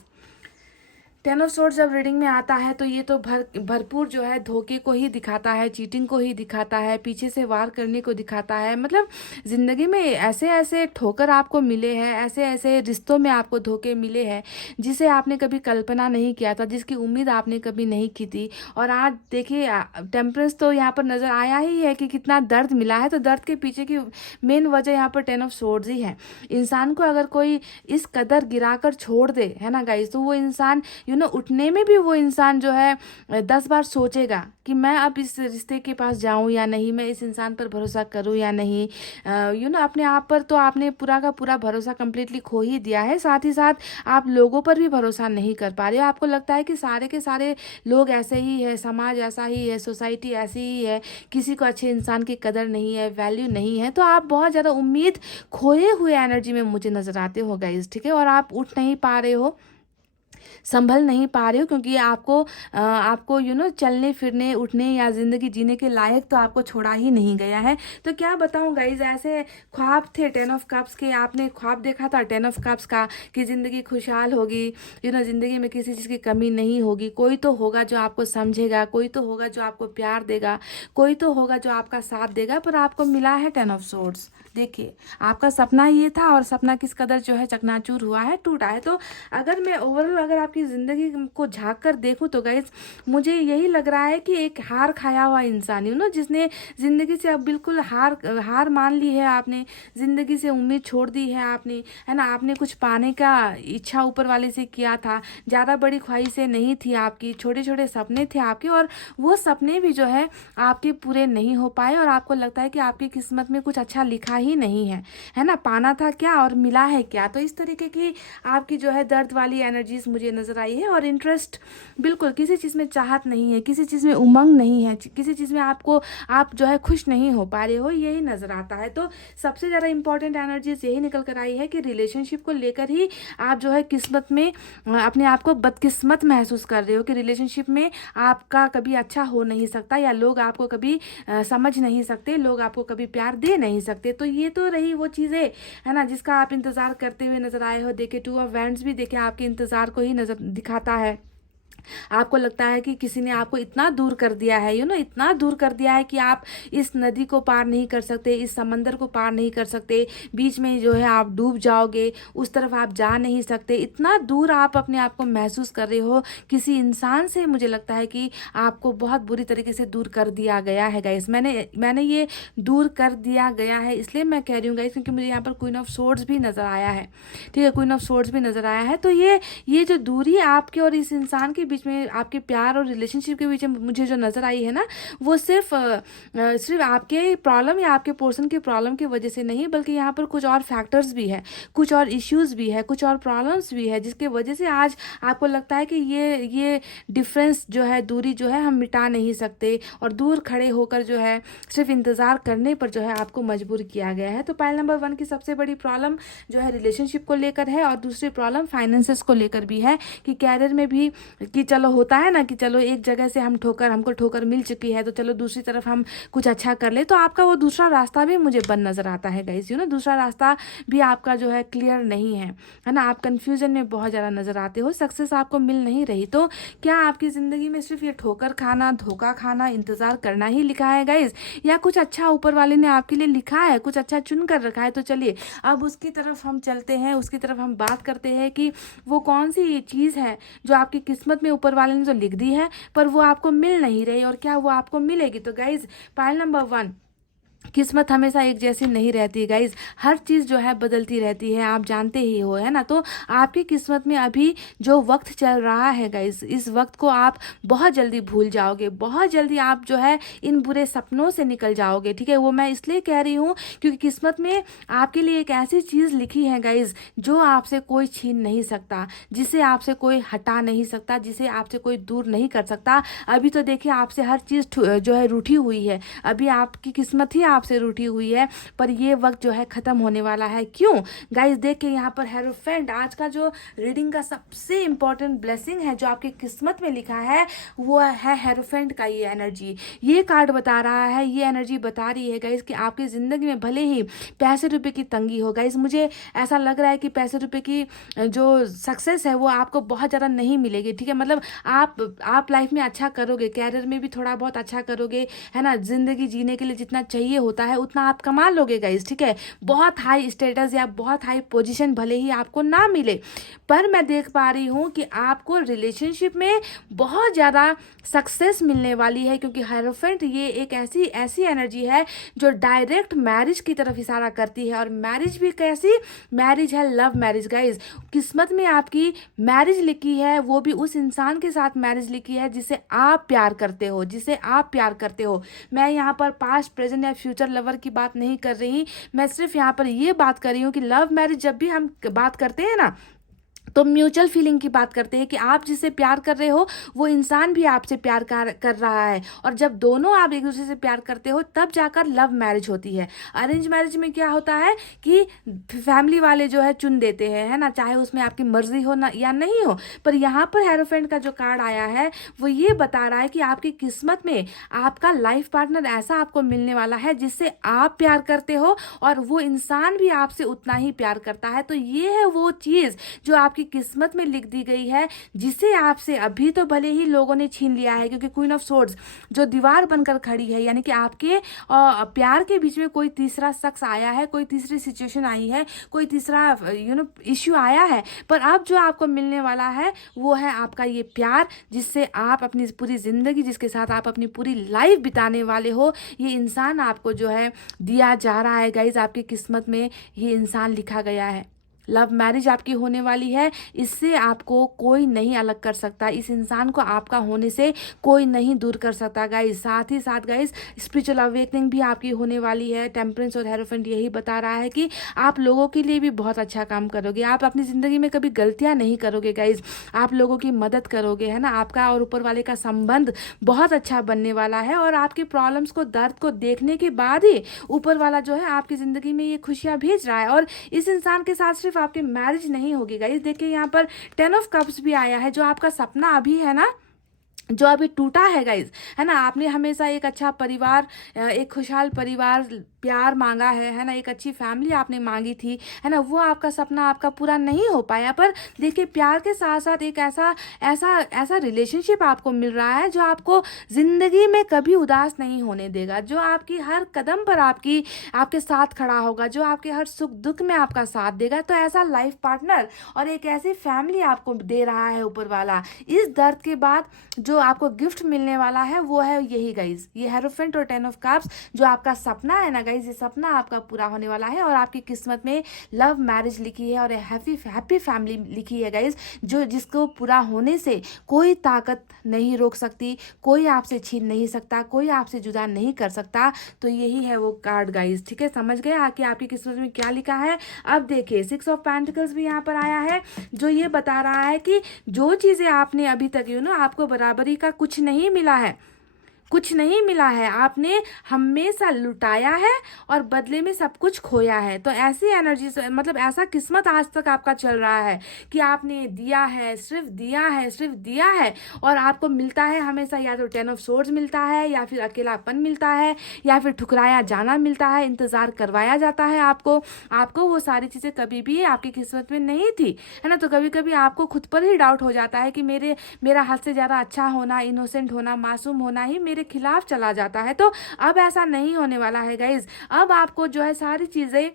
10 ऑफ सोर्ड्स जब रीडिंग में आता है तो ये तो भरपूर जो है धोखे को ही दिखाता है, चीटिंग को ही दिखाता है, पीछे से वार करने को दिखाता है। मतलब ज़िंदगी में ऐसे ऐसे ठोकर आपको मिले हैं, ऐसे ऐसे रिश्तों में आपको धोखे मिले हैं जिसे आपने कभी कल्पना नहीं किया था, जिसकी उम्मीद आपने कभी नहीं की थी। और आज देखिए टेम्परेंस तो यहाँ पर नज़र आया ही है कि कितना दर्द मिला है। तो दर्द के पीछे की मेन वजह यहाँ पर 10 ऑफ सोर्ड्स ही है। इंसान को अगर कोई इस कदर गिरा कर छोड़ दे, है ना गाइज, तो वो इंसान उठने में भी वो इंसान जो है 10 बार सोचेगा कि मैं अब इस रिश्ते के पास जाऊं या नहीं, मैं इस इंसान पर भरोसा करूं या नहीं। अपने आप पर तो आपने पूरा का पूरा भरोसा कंप्लीटली खो ही दिया है, साथ ही साथ आप लोगों पर भी भरोसा नहीं कर पा रहे हो। आपको लगता है कि सारे के सारे लोग ऐसे ही है, समाज ऐसा ही है, सोसाइटी ऐसी ही है, किसी को अच्छे इंसान की कदर नहीं है, वैल्यू नहीं है। तो आप बहुत ज़्यादा उम्मीद खोए हुए एनर्जी में मुझे नज़र आते हो गाइस, ठीक है। और आप उठ नहीं पा रहे हो, संभल नहीं पा रहे हो, क्योंकि आपको चलने फिरने उठने या ज़िंदगी जीने के लायक तो आपको छोड़ा ही नहीं गया है। तो क्या बताऊं गाइज, ऐसे ख्वाब थे 10 ऑफ कप्स के, आपने ख्वाब देखा था 10 ऑफ कप्स का कि ज़िंदगी खुशहाल होगी, ज़िंदगी में किसी चीज़ की कमी नहीं होगी, कोई तो होगा जो आपको समझेगा, कोई तो होगा जो आपको प्यार देगा, कोई तो होगा जो आपका साथ देगा, पर आपको मिला है 10 ऑफ सोर्ड्स। देखिए, आपका सपना ये था और सपना किस कदर जो है चकनाचूर हुआ है, टूटा है। तो अगर मैं ओवरऑल अगर आपकी ज़िंदगी को झांक कर देखूँ तो गाइस, मुझे यही लग रहा है कि एक हार खाया हुआ इंसान जिसने ज़िंदगी से अब बिल्कुल हार मान ली है, आपने ज़िंदगी से उम्मीद छोड़ दी है आपने, है ना। आपने कुछ पाने का इच्छा ऊपर वाले से किया था, ज़्यादा बड़ी ख्वाहिशें नहीं थी आपकी, छोटे छोटे सपने थे आपके, और वो सपने भी जो है आपके पूरे नहीं हो पाए, और आपको लगता है कि आपकी किस्मत में कुछ अच्छा लिखा ही नहीं है ना। पाना था क्या और मिला है क्या। तो इस तरीके की आपकी जो है दर्द वाली एनर्जीज मुझे नज़र आई है, और इंटरेस्ट बिल्कुल किसी चीज़ में चाहत नहीं है, किसी चीज़ में उमंग नहीं है, किसी चीज़ में आप जो है खुश नहीं हो पा रहे हो, यही नज़र आता है। तो सबसे ज़्यादा इंपॉर्टेंट एनर्जीज यही निकल कर आई है कि रिलेशनशिप को लेकर ही आप जो है किस्मत में अपने आप को बदकिस्मत महसूस कर रहे हो, कि रिलेशनशिप में आपका कभी अच्छा हो नहीं सकता, या लोग आपको कभी समझ नहीं सकते, लोग आपको कभी प्यार दे नहीं सकते। तो ये तो रही वो चीज़ें, है ना, जिसका आप इंतज़ार करते हुए नज़र आए हो। देखिए, 2 ऑफ वैंड्स भी देखिए आपके इंतज़ार को ही नज़र दिखाता है। आपको लगता है कि किसी ने आपको इतना दूर कर दिया है, इतना दूर कर दिया है कि आप इस नदी को पार नहीं कर सकते, इस समंदर को पार नहीं कर सकते, बीच में जो है आप डूब जाओगे, उस तरफ आप जा नहीं सकते, इतना दूर आप अपने आप को महसूस कर रहे हो किसी इंसान से। मुझे लगता है कि आपको बहुत बुरी तरीके से दूर कर दिया गया है गाइस। मैंने ये दूर कर दिया गया है इसलिए मैं कह रही हूँ गाइस, क्योंकि मुझे यहाँ पर क्वीन ऑफ सोर्ड्स भी नज़र आया है, ठीक है, क्वीन ऑफ सोर्ड्स भी नज़र आया है। तो ये जो दूरी आपके और इस इंसान के बीच में, आपके प्यार और रिलेशनशिप के बीच में मुझे जो नज़र आई है ना, वो सिर्फ आपके प्रॉब्लम या आपके पर्सन के प्रॉब्लम की वजह से नहीं, बल्कि यहाँ पर कुछ और फैक्टर्स भी है, कुछ और इश्यूज भी है, कुछ और प्रॉब्लम्स भी है, जिसके वजह से आज आपको लगता है कि ये डिफरेंस जो है, दूरी जो है हम मिटा नहीं सकते, और दूर खड़े होकर जो है सिर्फ इंतज़ार करने पर जो है आपको मजबूर किया गया है। तो पाइल नंबर 1 की सबसे बड़ी प्रॉब्लम जो है रिलेशनशिप को लेकर है, और दूसरी प्रॉब्लम फाइनेंसेस को लेकर भी है, कि कैरियर में भी, कि चलो होता है ना कि चलो एक जगह से हमको ठोकर मिल चुकी है, तो चलो दूसरी तरफ हम कुछ अच्छा कर ले। तो आपका वो दूसरा रास्ता भी मुझे बंद नज़र आता है गाइस, दूसरा रास्ता भी आपका जो है क्लियर नहीं है ना। आप कन्फ्यूजन में बहुत ज़्यादा नज़र आते हो, सक्सेस आपको मिल नहीं रही। तो क्या आपकी ज़िंदगी में सिर्फ ये ठोकर खाना, धोखा खाना, इंतज़ार करना ही लिखा है गाइस, या कुछ अच्छा ऊपर वाले ने आपके लिए लिखा है, कुछ अच्छा चुन कर रखा है। तो चलिए अब उसकी तरफ हम चलते हैं, उसकी तरफ हम बात करते हैं कि वो कौन सी ये चीज़ है जो आपकी किस्मत में ऊपर वाले ने जो लिख दी है, पर वो आपको मिल नहीं रही, और क्या वो आपको मिलेगी। तो गाइज, पाइल नंबर 1, किस्मत हमेशा एक जैसी नहीं रहती गाइज, हर चीज़ जो है बदलती रहती है, आप जानते ही हो, है ना। तो आपकी किस्मत में अभी जो वक्त चल रहा है गाइज, इस वक्त को आप बहुत जल्दी भूल जाओगे, बहुत जल्दी आप जो है इन बुरे सपनों से निकल जाओगे, ठीक है। वो मैं इसलिए कह रही हूँ क्योंकि किस्मत में आपके लिए एक ऐसी चीज़ लिखी है गाइज, जो आपसे कोई छीन नहीं सकता, जिसे आपसे कोई हटा नहीं सकता, जिसे आपसे कोई दूर नहीं कर सकता। अभी तो देखिए आपसे हर चीज़ जो है रूठी हुई है, अभी आपकी किस्मत ही आपसे रूठी हुई है, पर ये वक्त जो है ख़त्म होने वाला है। क्यों गाइस, देखिए यहाँ पर हेरोफेंट, आज का जो रीडिंग का सबसे इंपॉर्टेंट ब्लेसिंग है जो आपकी किस्मत में लिखा है, वो है हेरोफेंट का ये एनर्जी। ये कार्ड बता रहा है, ये एनर्जी बता रही है गाइस कि आपकी ज़िंदगी में भले ही पैसे रुपए की तंगी हो गाइस, मुझे ऐसा लग रहा है कि पैसे रुपए की जो सक्सेस है वो आपको बहुत ज़्यादा नहीं मिलेगी, ठीक है। मतलब आप लाइफ में अच्छा करोगे, कैरियर में भी थोड़ा बहुत अच्छा करोगे, है ना, ज़िंदगी जीने के लिए जितना चाहिए होता है उतना आप कमा लोगे गाइस, ठीक है। बहुत हाई स्टेटस या बहुत हाई पोजीशन भले ही आपको ना मिले, पर मैं देख पा रही हूँ कि आपको रिलेशनशिप में बहुत ज़्यादा सक्सेस मिलने वाली है, क्योंकि हायरोफेंट ये एक ऐसी ऐसी एनर्जी है जो डायरेक्ट मैरिज की तरफ इशारा करती है। और मैरिज भी कैसी मैरिज है? Love marriage guys. किस्मत में आपकी मैरिज लिखी है, वो भी उस इंसान के साथ मैरिज लिखी है जिसे आप प्यार करते हो, जिसे आप प्यार करते हो। मैं यहाँ पर पास्ट, प्रेजेंट या फ्यूचर लवर की बात नहीं कर रही, मैं सिर्फ यहाँ पर ये बात कर रही हूँ कि लव मैरिज जब भी हम बात करते हैं ना, तो म्यूचुअल फीलिंग की बात करते हैं कि आप जिससे प्यार कर रहे हो वो इंसान भी आपसे प्यार कर रहा है, और जब दोनों आप एक दूसरे से प्यार करते हो तब जाकर लव मैरिज होती है। अरेंज मैरिज में क्या होता है कि फैमिली वाले जो है चुन देते हैं, है ना, चाहे उसमें आपकी मर्जी हो ना या नहीं हो। पर यहाँ पर हेरोफेंट का जो कार्ड आया है वो ये बता रहा है कि आपकी किस्मत में आपका लाइफ पार्टनर ऐसा आपको मिलने वाला है जिससे आप प्यार करते हो, और वो इंसान भी आपसे उतना ही प्यार करता है। तो ये है वो चीज़ जो आपकी किस्मत में लिख दी गई है, जिसे आपसे अभी तो भले ही लोगों ने छीन लिया है, क्योंकि क्वीन ऑफ सोर्ड्स जो दीवार बनकर खड़ी है, यानी कि आपके प्यार के बीच में कोई तीसरा शख्स आया है, कोई तीसरी सिचुएशन आई है, कोई तीसरा इश्यू आया है। पर अब जो आपको मिलने वाला है वो है आपका ये प्यार, जिससे आप अपनी पूरी जिंदगी, जिसके साथ आप अपनी पूरी लाइफ बिताने वाले हो, ये इंसान आपको जो है दिया जा रहा है गाइज। आपकी किस्मत में ये इंसान लिखा गया है। लव मैरिज आपकी होने वाली है, इससे आपको कोई नहीं अलग कर सकता, इस इंसान को आपका होने से कोई नहीं दूर कर सकता गाइस। साथ ही साथ गाइस स्पिरिचुअल अवेकनिंग भी आपकी होने वाली है। टेम्परेंस और हेरोफेंट यही बता रहा है कि आप लोगों के लिए भी बहुत अच्छा काम करोगे, आप अपनी ज़िंदगी में कभी गलतियां नहीं करोगे गाइस, आप लोगों की मदद करोगे, है ना। आपका और ऊपर वाले का संबंध बहुत अच्छा बनने वाला है, और आपके प्रॉब्लम्स को, दर्द को देखने के बाद ही ऊपर वाला जो है आपकी ज़िंदगी में ये खुशियाँ भेज रहा है। और इस इंसान के साथ सिर्फ आपकी मैरिज नहीं होगी गाइस, देखिए यहाँ पर 10 ऑफ कप्स भी आया है, जो आपका सपना अभी है ना, जो अभी टूटा है गाइज, है ना। आपने हमेशा एक अच्छा परिवार, एक खुशहाल परिवार, प्यार मांगा है ना, एक अच्छी फैमिली आपने मांगी थी, है ना, वो आपका सपना आपका पूरा नहीं हो पाया। पर देखिए प्यार के साथ साथ एक ऐसा ऐसा ऐसा रिलेशनशिप आपको मिल रहा है जो आपको ज़िंदगी में कभी उदास नहीं होने देगा, जो आपकी हर कदम पर आपके साथ खड़ा होगा, जो आपके हर सुख दुख में आपका साथ देगा। तो ऐसा लाइफ पार्टनर और एक ऐसी फैमिली आपको दे रहा है ऊपर वाला। इस दर्द के बाद जो आपको गिफ्ट मिलने वाला है वो है यही गाइज, ये हेरोफेंट और 10 ऑफ कप्स। जो आपका सपना है ना गाइज, ये सपना आपका पूरा होने वाला है, और आपकी किस्मत में लव मैरिज लिखी है और हैप्पी फैमिली लिखी है गाइज, जो जिसको पूरा होने से कोई ताकत नहीं रोक सकती, कोई आपसे छीन नहीं सकता, कोई आपसे जुदा नहीं कर सकता। तो यही है वो कार्ड गाइज, ठीक है। समझ गए कि आपकी किस्मत में क्या लिखा है। अब देखिए 6 ऑफ पेंटिकल्स भी यहाँ पर आया है, जो ये बता रहा है कि जो चीज़ें आपने अभी तक आपको बराबरी का कुछ नहीं मिला है, कुछ नहीं मिला है, आपने हमेशा लुटाया है और बदले में सब कुछ खोया है। तो ऐसी एनर्जी से, मतलब ऐसा किस्मत आज तक आपका चल रहा है कि आपने दिया है, सिर्फ दिया है, सिर्फ दिया है, और आपको मिलता है हमेशा या तो 10 ऑफ सोर्ड्स मिलता है, या फिर अकेलापन मिलता है, या फिर ठुकराया जाना मिलता है, इंतज़ार करवाया जाता है आपको वो सारी चीज़ें कभी भी आपकी किस्मत में नहीं थी, है ना। तो कभी कभी आपको खुद पर ही डाउट हो जाता है कि मेरा हद से ज़्यादा अच्छा होना, इनोसेंट होना, मासूम होना ही मेरे खिलाफ चला जाता है। तो अब ऐसा नहीं होने वाला है गाइज, अब आपको जो है सारी चीज़ें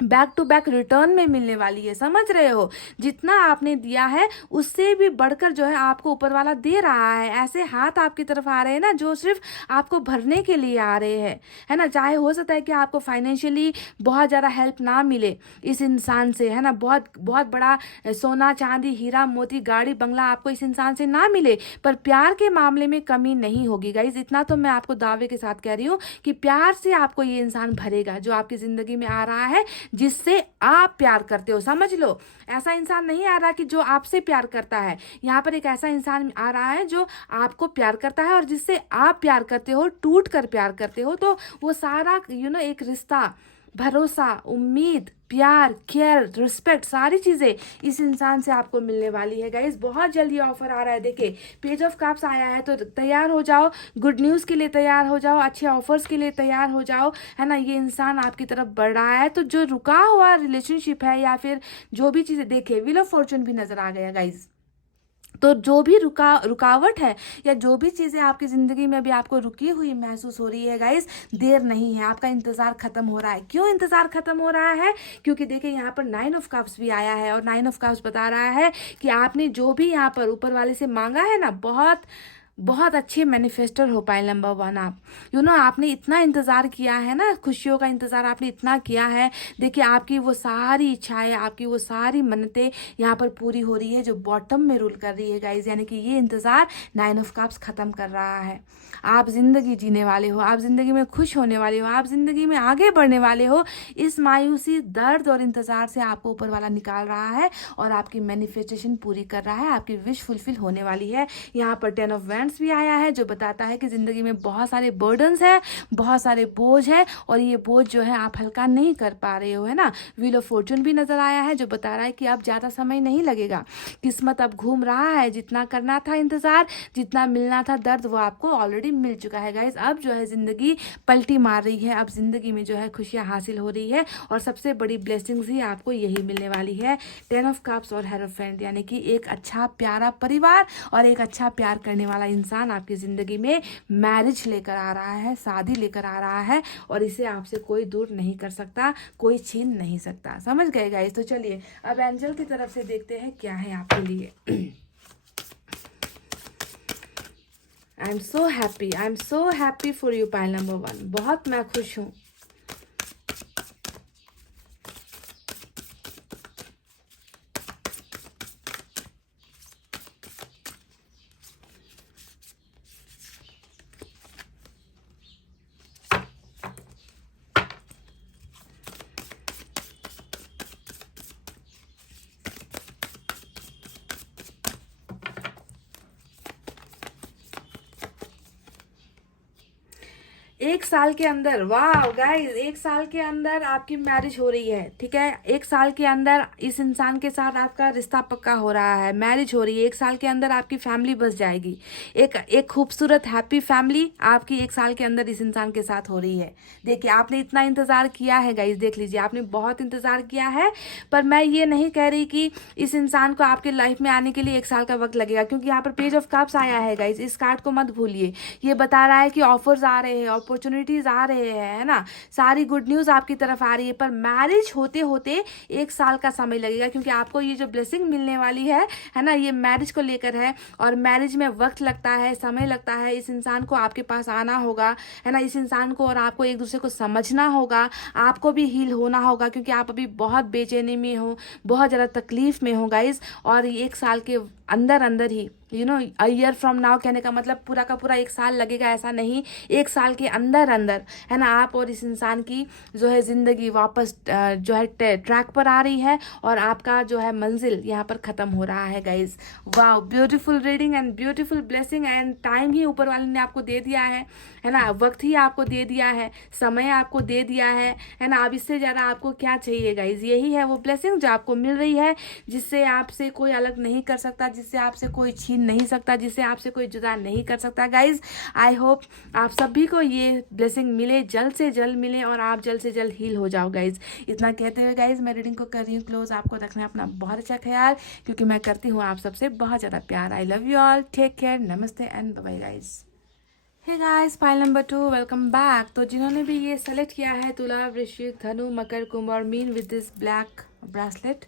बैक टू बैक रिटर्न में मिलने वाली है, समझ रहे हो। जितना आपने दिया है उससे भी बढ़कर जो है आपको ऊपर वाला दे रहा है। ऐसे हाथ आपकी तरफ आ रहे हैं ना जो सिर्फ आपको भरने के लिए आ रहे हैं, है ना। चाहे हो सकता है कि आपको फाइनेंशियली बहुत ज़्यादा हेल्प ना मिले इस इंसान से, है ना, बहुत बहुत बड़ा सोना चांदी हीरा मोती गाड़ी बंगला आपको इस इंसान से ना मिले, पर प्यार के मामले में कमी नहीं होगी गाइज। इतना तो मैं आपको दावे के साथ कह रही हूँ कि प्यार से आपको ये इंसान भरेगा जो आपकी ज़िंदगी में आ रहा है, जिससे आप प्यार करते हो। समझ लो, ऐसा इंसान नहीं आ रहा कि जो आपसे प्यार करता है, यहाँ पर एक ऐसा इंसान आ रहा है जो आपको प्यार करता है और जिससे आप प्यार करते हो, टूट कर प्यार करते हो। तो वो सारा एक रिश्ता, भरोसा, उम्मीद, प्यार, केयर, रिस्पेक्ट, सारी चीज़ें इस इंसान से आपको मिलने वाली है गाइज। बहुत जल्दी ऑफर आ रहा है। देखिए पेज ऑफ कप्स आया है, तो तैयार हो जाओ, गुड न्यूज़ के लिए तैयार हो जाओ, अच्छे ऑफर्स के लिए तैयार हो जाओ, है ना। ये इंसान आपकी तरफ बढ़ रहा है। तो जो रुका हुआ रिलेशनशिप है या फिर जो भी चीज़ें, देखिए व्हील ऑफ फॉर्चून भी नजर आ गया गाइज। तो जो भी रुकावट है या जो भी चीज़ें आपकी ज़िंदगी में अभी आपको रुकी हुई महसूस हो रही है गाइस, देर नहीं है, आपका इंतज़ार ख़त्म हो रहा है। क्यों इंतज़ार ख़त्म हो रहा है? क्योंकि देखिए यहाँ पर 9 ऑफ कप्स भी आया है और 9 ऑफ कप्स बता रहा है कि आपने जो भी यहाँ पर ऊपर वाले से मांगा है ना, बहुत बहुत अच्छे मैनिफेस्टर हो पाए। नंबर 1 आप आपने इतना इंतज़ार किया है ना, खुशियों का इंतज़ार आपने इतना किया है। देखिए आपकी वो सारी इच्छाएं, आपकी वो सारी मन्नतें यहाँ पर पूरी हो रही है जो बॉटम में रूल कर रही है गाइज। यानी कि ये इंतज़ार 9 ऑफ कप्स ख़त्म कर रहा है। आप ज़िंदगी जीने वाले हो, आप ज़िंदगी में खुश होने वाले हो, आप ज़िंदगी में आगे बढ़ने वाले हो। इस मायूसी, दर्द और इंतज़ार से आपको ऊपर वाला निकाल रहा है और आपकी मैनिफेस्टेशन पूरी कर रहा है, आपकी विश फुलफिल होने वाली है। यहाँ पर 10 ऑफ वैंड्स भी आया है जो बताता है कि ज़िंदगी में बहुत सारे बर्डन्स है, बहुत सारे बोझ है और ये बोझ जो है आप हल्का नहीं कर पा रहे हो, है ना। व्हील ऑफ फॉर्चून भी नज़र आया है जो बता रहा है कि अब ज़्यादा समय नहीं लगेगा, किस्मत अब घूम रहा है। जितना करना था इंतज़ार, जितना मिलना था दर्द, वो आपको ऑलरेडी मिल चुका है गाइस। अब जो है ज़िंदगी पलटी मार रही है, अब ज़िंदगी में जो है खुशियाँ हासिल हो रही है और सबसे बड़ी ब्लेसिंग्स ही आपको यही मिलने वाली है। 10 ऑफ कप्स और हेरोफेंट, यानी कि एक अच्छा प्यारा परिवार और एक अच्छा प्यार करने वाला इंसान आपकी ज़िंदगी में मैरिज लेकर आ रहा है, शादी लेकर आ रहा है और इसे आपसे कोई दूर नहीं कर सकता, कोई छीन नहीं सकता। समझ गए गाइस? तो चलिए अब एंजल की तरफ से देखते हैं क्या है आपके लिए। I am so happy for you pile number 1। बहुत मैं खुश हूँ। एक साल के अंदर, वाह गाइस, एक साल के अंदर आपकी मैरिज हो रही है। ठीक है, एक साल के अंदर इस इंसान के साथ आपका रिश्ता पक्का हो रहा है, मैरिज हो रही है। एक साल के अंदर आपकी फैमिली बस जाएगी, एक खूबसूरत हैप्पी फैमिली आपकी एक साल के अंदर इस इंसान के साथ हो रही है। देखिए आपने इतना इंतज़ार किया है गाइस, देख लीजिए आपने बहुत इंतज़ार किया है। पर मैं ये नहीं कह रही कि इस इंसान को आपके लाइफ में आने के लिए एक साल का वक्त लगेगा, क्योंकि यहाँ पर पेज ऑफ कप्स आया है गाइस। इस कार्ड को मत भूलिए, ये बता रहा है कि ऑफर्स आ रहे हैं, अपॉर्चुनिटीज आ रहे हैं, है ना, सारी गुड न्यूज़ आपकी तरफ आ रही है। पर मैरिज होते होते एक साल का समय लगेगा, क्योंकि आपको ये जो ब्लेसिंग मिलने वाली है ना, ये मैरिज को लेकर है। और मैरिज में वक्त लगता है, समय लगता है, इस इंसान को आपके पास आना होगा, है ना, इस इंसान को और आपको एक दूसरे को समझना होगा, आपको भी हील होना होगा, क्योंकि आप अभी बहुत बेचैनी में हो, बहुत ज़्यादा तकलीफ में हो गाइज। और एक साल के अंदर अंदर ही, अ ईयर फ्रॉम नाउ कहने का मतलब पूरा का पूरा एक साल लगेगा ऐसा नहीं, एक साल के अंदर अंदर, है ना, आप और इस इंसान की जो है ज़िंदगी वापस जो है ट्रैक पर आ रही है और आपका जो है मंजिल यहाँ पर ख़त्म हो रहा है गाइज। वाह, beautiful reading and beautiful blessing and time ही ऊपर वाले ने आपको दे दिया है ना, वक्त ही आपको दे दिया है, समय आपको दे दिया है ना। अब इससे ज़्यादा आपको क्या चाहिए गाइज? यही है वो ब्लेसिंग जो आपको मिल रही है, जिससे आपसे कोई अलग नहीं कर सकता, जिससे आपसे कोई छीन नहीं सकता, जिससे आपसे कोई जुदा नहीं कर सकता गाइज। आई होप आप सभी को ये ब्लेसिंग मिले, जल्द से जल्द मिले और आप जल्द से जल्द हील हो जाओ गाइज। इतना कहते हुए गाइज मैं रीडिंग को कर रही हूँ क्लोज। आपको रखना है अपना बहुत अच्छा ख्याल, क्योंकि मैं करती हूँ आप सबसे बहुत ज़्यादा प्यार। I love you all, take care, नमस्ते and bye guys. Hey guys, file number 2, welcome back. तो जिन्होंने भी ये सेलेक्ट किया है तुला, वृश्चिक, धनु, मकर, कुंभ और mean with this black bracelet,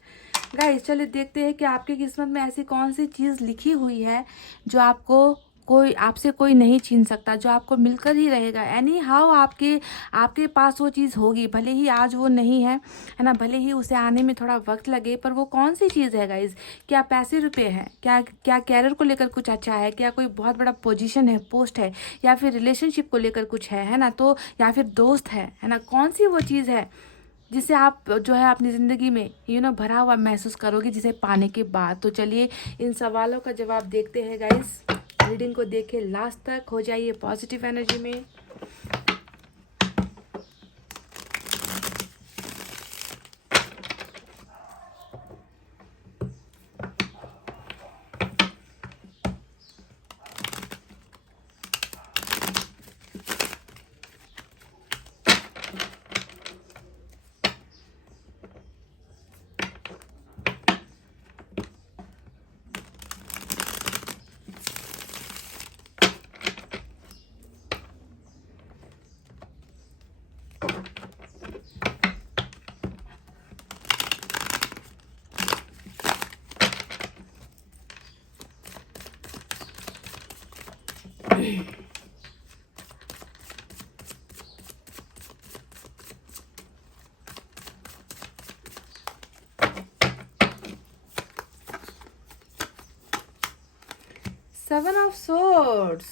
guys चलिए देखते हैं कि आपकी किस्मत में ऐसी कौन सी चीज़ लिखी हुई है जो आपसे कोई नहीं छीन सकता, जो आपको मिलकर ही रहेगा। एनी हाउ आपके पास वो चीज़ होगी, भले ही आज वो नहीं है ना, भले ही उसे आने में थोड़ा वक्त लगे, पर वो कौन सी चीज़ है गाइज? क्या पैसे रुपए हैं? क्या कैरियर को लेकर कुछ अच्छा है? क्या कोई बहुत बड़ा पोजीशन है, पोस्ट है, या फिर रिलेशनशिप को लेकर कुछ है ना, तो या फिर दोस्त है ना, कौन सी वो चीज़ है जिसे आप जो है अपनी ज़िंदगी में भरा हुआ महसूस करोगे जिसे पाने के बाद? तो चलिए इन सवालों का जवाब देखते हैं गाइस। रीडिंग को देखे लास्ट तक, हो जाइए पॉजिटिव एनर्जी में। Seven of Swords.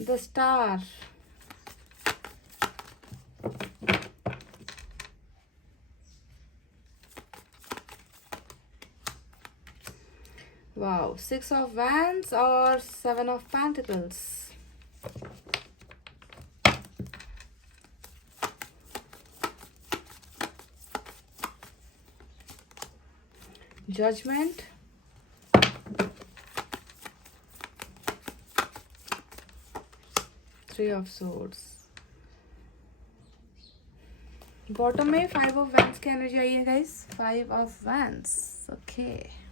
The Star. Wow, Six of Wands or Seven of Pentacles. Judgment. Three of Swords. Bottom में फाइव ऑफ वैंड्स की एनर्जी आई है guys. Five of wands. Okay.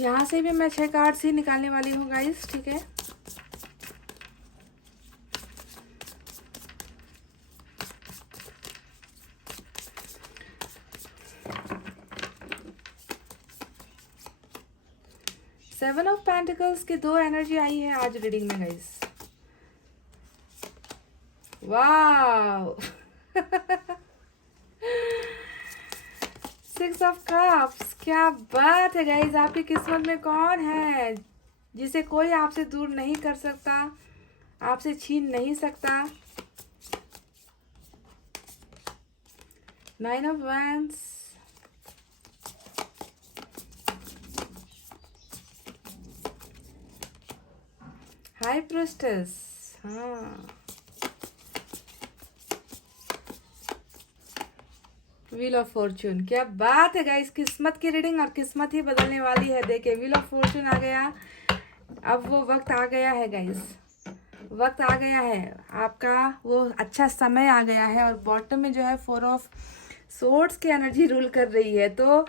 यहाँ से भी मैं 6 कार्ड्स ही निकालने वाली हूँ गाइस. ठीक है. सेवन ऑफ पेंटिकल्स की 2 एनर्जी आई है आज रीडिंग में guys. Wow. Six of cups. क्या बात है गाइस. आपकी किस्मत में कौन है जिसे कोई आपसे दूर नहीं कर सकता, आपसे छीन नहीं सकता. Nine of wands. High priestess. हाँ. Wheel of fortune. क्या बात है गाइस. किस्मत की रीडिंग और किस्मत ही बदलने वाली है. देखिए व्हील ऑफ फॉर्चून आ गया. अब वो वक्त आ गया है गाइस. वक्त आ गया है आपका. वो अच्छा समय आ गया है. और बॉटम में जो है 4 ऑफ सोर्ड्स की एनर्जी रूल कर रही है. तो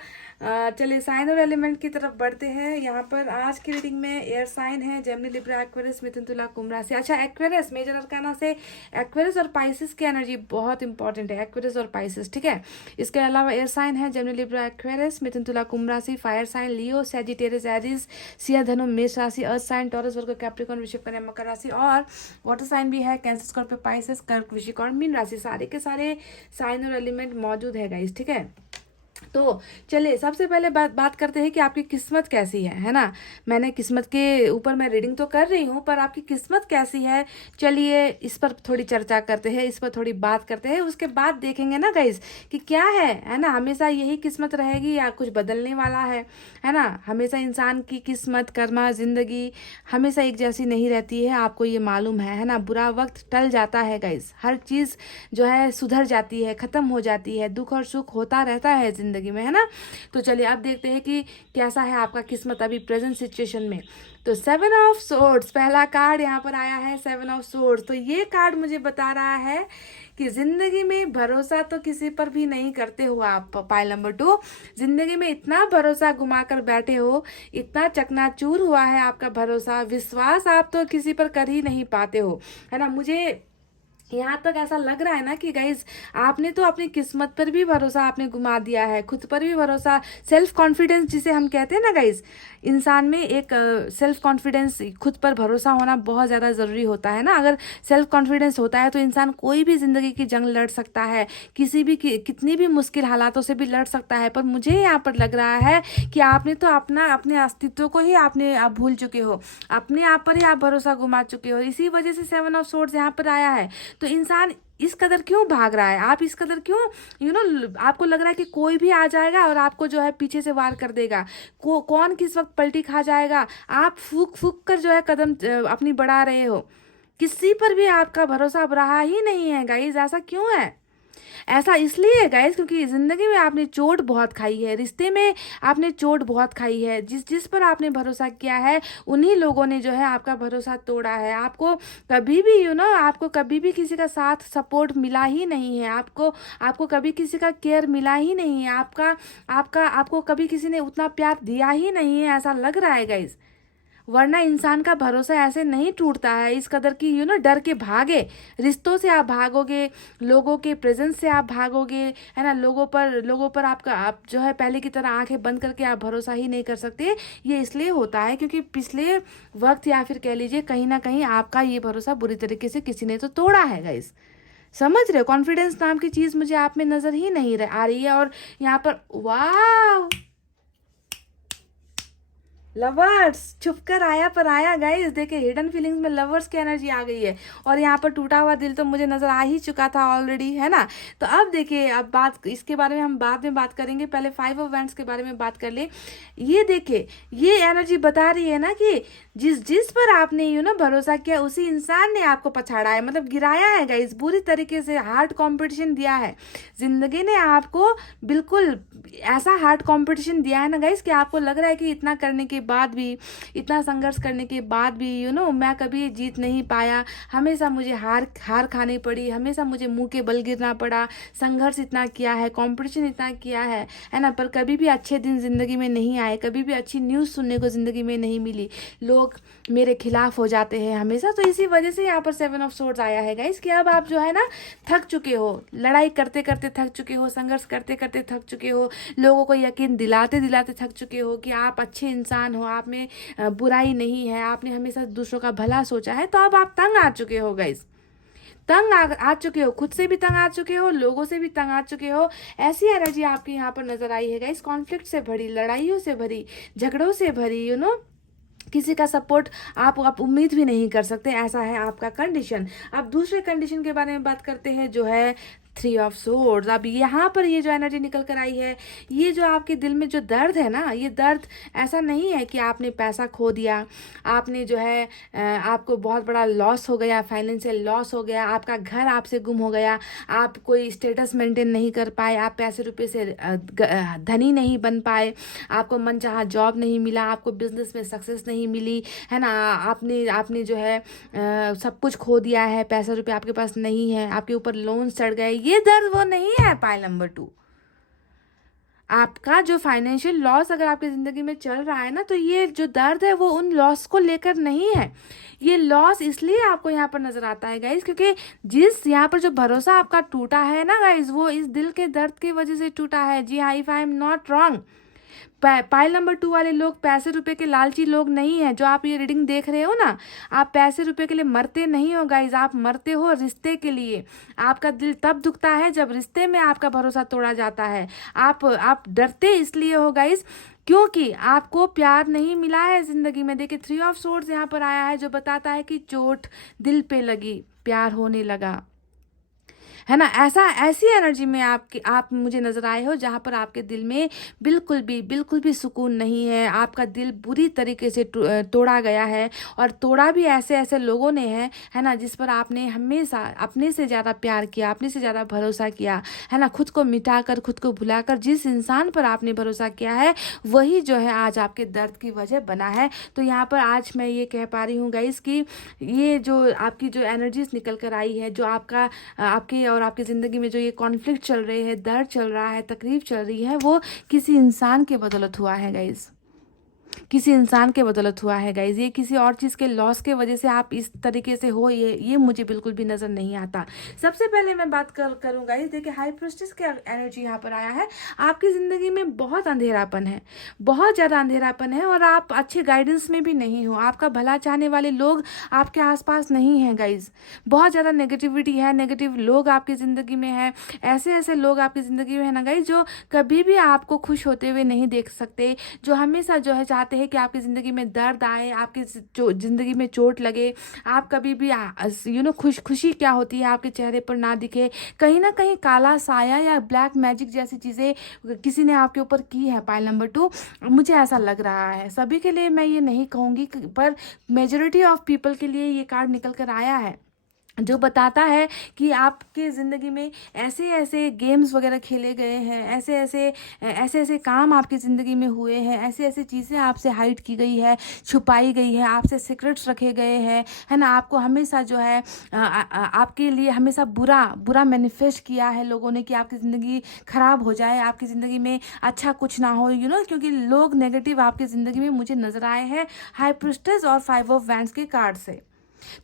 चलिए साइन और एलिमेंट की तरफ बढ़ते हैं. यहाँ पर आज की रीडिंग में एयर साइन है जेमिनी, लिब्रा, एक्वेरियस, मिथुन, तुला, कुंभ राशि. अच्छा, एक्वेरियस मेजर अरकाना से एक्वेरियस और पाइसिस की एनर्जी बहुत इंपॉर्टेंट है. एक्वेरियस और पाइसिस. ठीक है. इसके अलावा एयर साइन है जेमिनी, लिब्रा, एक्वेरियस, मिथुन, तुला, कुंभ राशि. फायर साइन लियो, सैजिटेरियस, एरीज, सिंह, धनु, मेष राशि. अर्थ साइन टॉरस, वर्गो, कैप्रिकॉर्न, वृश्चिक, कन्या, मकर राशि. और वाटर साइन भी है कैंसर, स्कॉर्पियो, पाइसिस, कर्क, वृश्चिक और मीन राशि. सारे के सारे साइन और एलिमेंट मौजूद है गाइस. ठीक है. तो चलिए सबसे पहले बात करते हैं कि आपकी किस्मत कैसी है ना. मैंने किस्मत के ऊपर मैं रीडिंग तो कर रही हूँ, पर आपकी किस्मत कैसी है चलिए इस पर थोड़ी चर्चा करते हैं, इस पर थोड़ी बात करते हैं. उसके बाद देखेंगे ना गाइस कि क्या है ना. हमेशा यही किस्मत रहेगी या कुछ बदलने वाला है ना. हमेशा इंसान की किस्मत, कर्मा, जिंदगी हमेशा एक जैसी नहीं रहती है. आपको ये मालूम है ना. बुरा वक्त टल जाता है गाइस. हर चीज़ जो है सुधर जाती है, ख़त्म हो जाती है. दुख और सुख होता रहता है जिंदगी में, है ना. तो चलिए अब देखते हैं कि कैसा है आपका किस्मत अभी प्रेजेंट सिचुएशन में. तो 7 ऑफ सोर्ड्स पहला कार्ड यहाँ पर आया है. 7 ऑफ सोर्ड्स. तो ये कार्ड मुझे बता रहा है कि जिंदगी में भरोसा तो किसी पर भी नहीं करते हो आप. पाइल नंबर 2, जिंदगी में इतना भरोसा घुमा कर बैठे हो, इतना चकनाचूर हुआ है आपका भरोसा, विश्वास आप तो किसी पर कर ही नहीं पाते हो, है ना. मुझे यहाँ तक ऐसा लग रहा है ना कि गाइज आपने तो अपनी किस्मत पर भी भरोसा आपने घुमा दिया है, खुद पर भी भरोसा. सेल्फ कॉन्फिडेंस जिसे हम कहते हैं ना गाइज, इंसान में एक सेल्फ कॉन्फिडेंस, खुद पर भरोसा होना बहुत ज़्यादा ज़रूरी होता है ना. अगर सेल्फ कॉन्फिडेंस होता है तो इंसान कोई भी ज़िंदगी की जंग लड़ सकता है, किसी भी कितनी भी मुश्किल हालातों से भी लड़ सकता है. पर मुझे यहाँ पर लग रहा है कि आपने तो अपने अस्तित्व को ही आपने आप भूल चुके हो, अपने आप पर ही आप भरोसा घुमा चुके हो. इसी वजह से 7 ऑफ सोर्ड्स यहाँ पर आया है. तो इंसान इस कदर क्यों भाग रहा है, आप इस कदर क्यों आपको लग रहा है कि कोई भी आ जाएगा और आपको जो है पीछे से वार कर देगा. कौन किस वक्त पलटी खा जाएगा. आप फूक फूक कर जो है कदम अपनी बढ़ा रहे हो. किसी पर भी आपका भरोसा अब रहा ही नहीं है गाइज. ऐसा क्यों है. ऐसा इसलिए है गाइस क्योंकि ज़िंदगी में आपने चोट बहुत खाई है, रिश्ते में आपने चोट बहुत खाई है, जिस जिस पर आपने भरोसा किया है उन्हीं लोगों ने जो है आपका भरोसा तोड़ा है। आपको कभी भी आपको कभी भी किसी का साथ सपोर्ट मिला ही नहीं है, आपको कभी किसी का केयर मिला ही नहीं है, आपका आपका आपको कभी किसी ने उतना प्यार दिया ही नहीं है, ऐसा लग रहा है गाइस। वरना इंसान का भरोसा ऐसे नहीं टूटता है इस कदर की डर के भागे। रिश्तों से आप भागोगे, लोगों के प्रेजेंस से आप भागोगे, है ना, लोगों पर आपका आप जो है पहले की तरह आंखें बंद करके आप भरोसा ही नहीं कर सकते। ये इसलिए होता है क्योंकि पिछले वक्त या फिर कह लीजिए कहीं ना कहीं आपका ये भरोसा बुरी तरीके से किसी ने तो तोड़ा है गाइस। समझ रहे हो, कॉन्फिडेंस नाम की चीज मुझे आप में नजर ही नहीं आ रही है। और यहाँ पर वाह, लवर्स छुप कर आया पर आया गाइस। देखिए हिडन फीलिंग्स में लवर्स की एनर्जी आ गई है और यहाँ पर टूटा हुआ दिल तो मुझे नजर आ ही चुका था ऑलरेडी, है ना। तो अब देखिए, अब बात इसके बारे में हम बाद में बात करेंगे, पहले 5 ऑफ वैंड्स के बारे में बात कर ले। ये देखिए, ये एनर्जी बता रही है ना कि जिस जिस पर आपने भरोसा किया उसी इंसान ने आपको पछाड़ा है, मतलब गिराया है गाइस, बुरी तरीके से हार्ड कंपटीशन दिया है। जिंदगी ने आपको बिल्कुल ऐसा हार्ड कंपटीशन दिया है ना गाइस कि आपको लग रहा है कि इतना करने के बाद भी, इतना संघर्ष करने के बाद भी मैं कभी जीत नहीं पाया, हमेशा मुझे हार खानी पड़ी, हमेशा मुझे मुंह के बल गिरना पड़ा, संघर्ष इतना किया है, कंपटीशन इतना किया है ना, पर कभी भी अच्छे दिन जिंदगी में नहीं आए, कभी भी अच्छी न्यूज़ सुनने को जिंदगी में नहीं मिली, लोग मेरे खिलाफ हो जाते हैं हमेशा। तो इसी वजह से यहाँ पर 7 ऑफ सोर्ड्स आया है गाइस कि अब आप जो है ना थक चुके हो, लड़ाई करते करते थक चुके हो, संघर्ष करते करते थक चुके हो, लोगों को यकीन दिलाते दिलाते थक चुके हो कि आप अच्छे इंसान हो, आप में बुराई नहीं है, आपने हमेशा दूसरों का भला सोचा है। तो अब आप तंग आ चुके हो गाइस, तंग आ चुके हो, खुद से भी तंग आ चुके हो, लोगों से भी तंग आ चुके हो। ऐसी एनर्जी आपकी यहाँ पर नजर आई है गाइस, कॉन्फ्लिक्ट से भरी, लड़ाइयों से भरी, झगड़ों से भरी, किसी का सपोर्ट आप उम्मीद भी नहीं कर सकते, ऐसा है आपका कंडीशन। अब दूसरे कंडीशन के बारे में बात करते हैं जो है 3 ऑफ सोर्ड्स। अब यहाँ पर ये जो एनर्जी निकल कर आई है, ये जो आपके दिल में जो दर्द है ना, ये दर्द ऐसा नहीं है कि आपने पैसा खो दिया, आपने जो है आपको बहुत बड़ा लॉस हो गया, फाइनेंशियल लॉस हो गया, आपका घर आपसे गुम हो गया, आप कोई स्टेटस मेंटेन नहीं कर पाए, आप पैसे रुपए से धनी नहीं बन पाए, आपको मनचाहा जॉब नहीं मिला, आपको बिजनेस में सक्सेस नहीं मिली, है ना, आपने जो है सब कुछ खो दिया है, पैसा रुपये आपके पास नहीं है, आपके ऊपर लोन चढ़ गए। ये दर्द वो नहीं है पाइल नंबर 2। आपका जो फाइनेंशियल लॉस अगर आपकी ज़िंदगी में चल रहा है ना, तो ये जो दर्द है वो उन लॉस को लेकर नहीं है। ये लॉस इसलिए आपको यहाँ पर नजर आता है गाइज क्योंकि जिस यहाँ पर जो भरोसा आपका टूटा है ना गाइज, वो इस दिल के दर्द की वजह से टूटा है। जी हाँ, if I am not wrong, pile number 2 वाले लोग पैसे रुपए के लालची लोग नहीं है। जो आप ये रीडिंग देख रहे हो ना, आप पैसे रुपए के लिए मरते नहीं हो गाइज, आप मरते हो रिश्ते के लिए। आपका दिल तब दुखता है जब रिश्ते में आपका भरोसा तोड़ा जाता है। आप डरते इसलिए हो गाइज क्योंकि आपको प्यार नहीं मिला है जिंदगी में। देखिए 3 ऑफ सोर्ड्स यहाँ पर आया है जो बताता है कि चोट दिल पे लगी, प्यार होने लगा, है ना। ऐसी एनर्जी में आप मुझे नजर आए हो जहां पर आपके दिल में बिल्कुल भी सुकून नहीं है। आपका दिल बुरी तरीके से तोड़ा गया है और तोड़ा भी ऐसे लोगों ने है ना, जिस पर आपने हमेशा अपने से ज़्यादा प्यार किया, अपने से ज़्यादा भरोसा किया, है ना। खुद को मिटाकर, खुद को भुलाकर जिस इंसान पर आपने भरोसा किया है वही जो है आज आपके दर्द की वजह बना है। तो यहाँ पर आज मैं ये कह पा रही हूँ गाइस कि ये जो आपकी जो एनर्जीज निकल कर आई है, जो आपके और आपकी ज़िंदगी में जो ये कॉन्फ्लिक्ट चल रहे हैं, दर्द चल रहा है, तकलीफ चल रही है, वो किसी इंसान के बदौलत हुआ है गाइज, किसी इंसान के बदौलत हुआ है गाइज। ये किसी और चीज़ के लॉस के वजह से आप इस तरीके से हो, ये मुझे बिल्कुल भी नज़र नहीं आता। सबसे पहले मैं बात करूँ गाइज, देखिए हाई प्रीस्टेस का एनर्जी यहाँ पर आया है। आपकी ज़िंदगी में बहुत अंधेरापन है, बहुत ज़्यादा अंधेरापन है और आप अच्छे गाइडेंस में भी नहीं हो। आपका भला चाहने वाले लोग आपके आसपास नहीं हैं गाइज, बहुत ज़्यादा नेगेटिविटी है, नेगेटिव लोग आपकी ज़िंदगी में है। ऐसे लोग आपकी ज़िंदगी में है ना गाइज, जो कभी भी आपको खुश होते हुए नहीं देख सकते, जो हमेशा जो है चाहते हैं कि आपकी ज़िंदगी में दर्द आए, आपकी ज़िंदगी में चोट लगे, आप कभी भी खुशी क्या होती है आपके चेहरे पर ना दिखे। कहीं ना कहीं काला साया या ब्लैक मैजिक जैसी चीज़ें किसी ने आपके ऊपर की है पाइल नंबर 2, मुझे ऐसा लग रहा है। सभी के लिए मैं ये नहीं कहूँगी पर मेजॉरिटी ऑफ पीपल के लिए ये कार्ड निकल कर आया है। जो बताता है कि आपके ज़िंदगी में ऐसे ऐसे गेम्स वगैरह खेले गए हैं, ऐसे ऐसे काम आपकी ज़िंदगी में हुए हैं, ऐसी ऐसी चीज़ें आपसे हाइड की गई है, छुपाई गई है, आपसे सीक्रेट्स रखे गए हैं, है ना। आपको हमेशा जो है आपके लिए हमेशा बुरा बुरा मैनिफेस्ट किया है लोगों ने कि आपकी ज़िंदगी ख़राब हो जाए, आपकी ज़िंदगी में अच्छा कुछ ना हो, क्योंकि लोग नेगेटिव आपकी ज़िंदगी में मुझे नज़र आए हैं हाई प्रिस्टेस और 5 ऑफ वैंड्स के कार्ड से।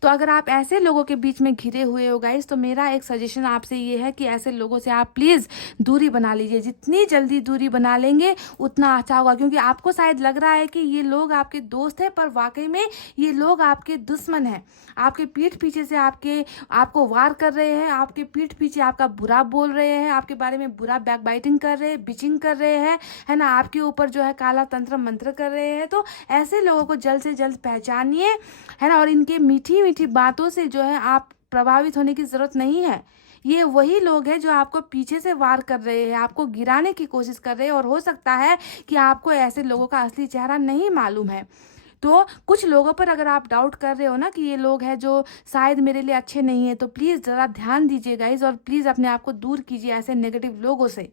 तो अगर आप ऐसे लोगों के बीच में घिरे हुए हो गाइस, तो मेरा एक सजेशन आपसे ये है कि ऐसे लोगों से आप प्लीज़ दूरी बना लीजिए। जितनी जल्दी दूरी बना लेंगे उतना अच्छा होगा, क्योंकि आपको शायद लग रहा है कि ये लोग आपके दोस्त हैं, पर वाकई में ये लोग आपके दुश्मन हैं। आपके पीठ पीछे से आपको वार कर रहे हैं, आपके पीठ पीछे आपका बुरा बोल रहे हैं, आपके बारे में बुरा बैक बाइटिंग कर रहे हैं, बिचिंग कर रहे हैं, है ना। आपके ऊपर जो है काला तंत्र मंत्र कर रहे हैं। तो ऐसे लोगों को जल्द से जल्द पहचानिए, है ना। और इनके मीठी मीठी बातों से जो है आप प्रभावित होने की ज़रूरत नहीं है। ये वही लोग हैं जो आपको पीछे से वार कर रहे हैं, आपको गिराने की कोशिश कर रहे हैं, और हो सकता है कि आपको ऐसे लोगों का असली चेहरा नहीं मालूम है। तो कुछ लोगों पर अगर आप डाउट कर रहे हो ना कि ये लोग हैं जो शायद मेरे लिए अच्छे नहीं है, तो प्लीज़ ज़रा ध्यान दीजिए गाइज, और प्लीज़ अपने आप को दूर कीजिए ऐसे नेगेटिव लोगों से।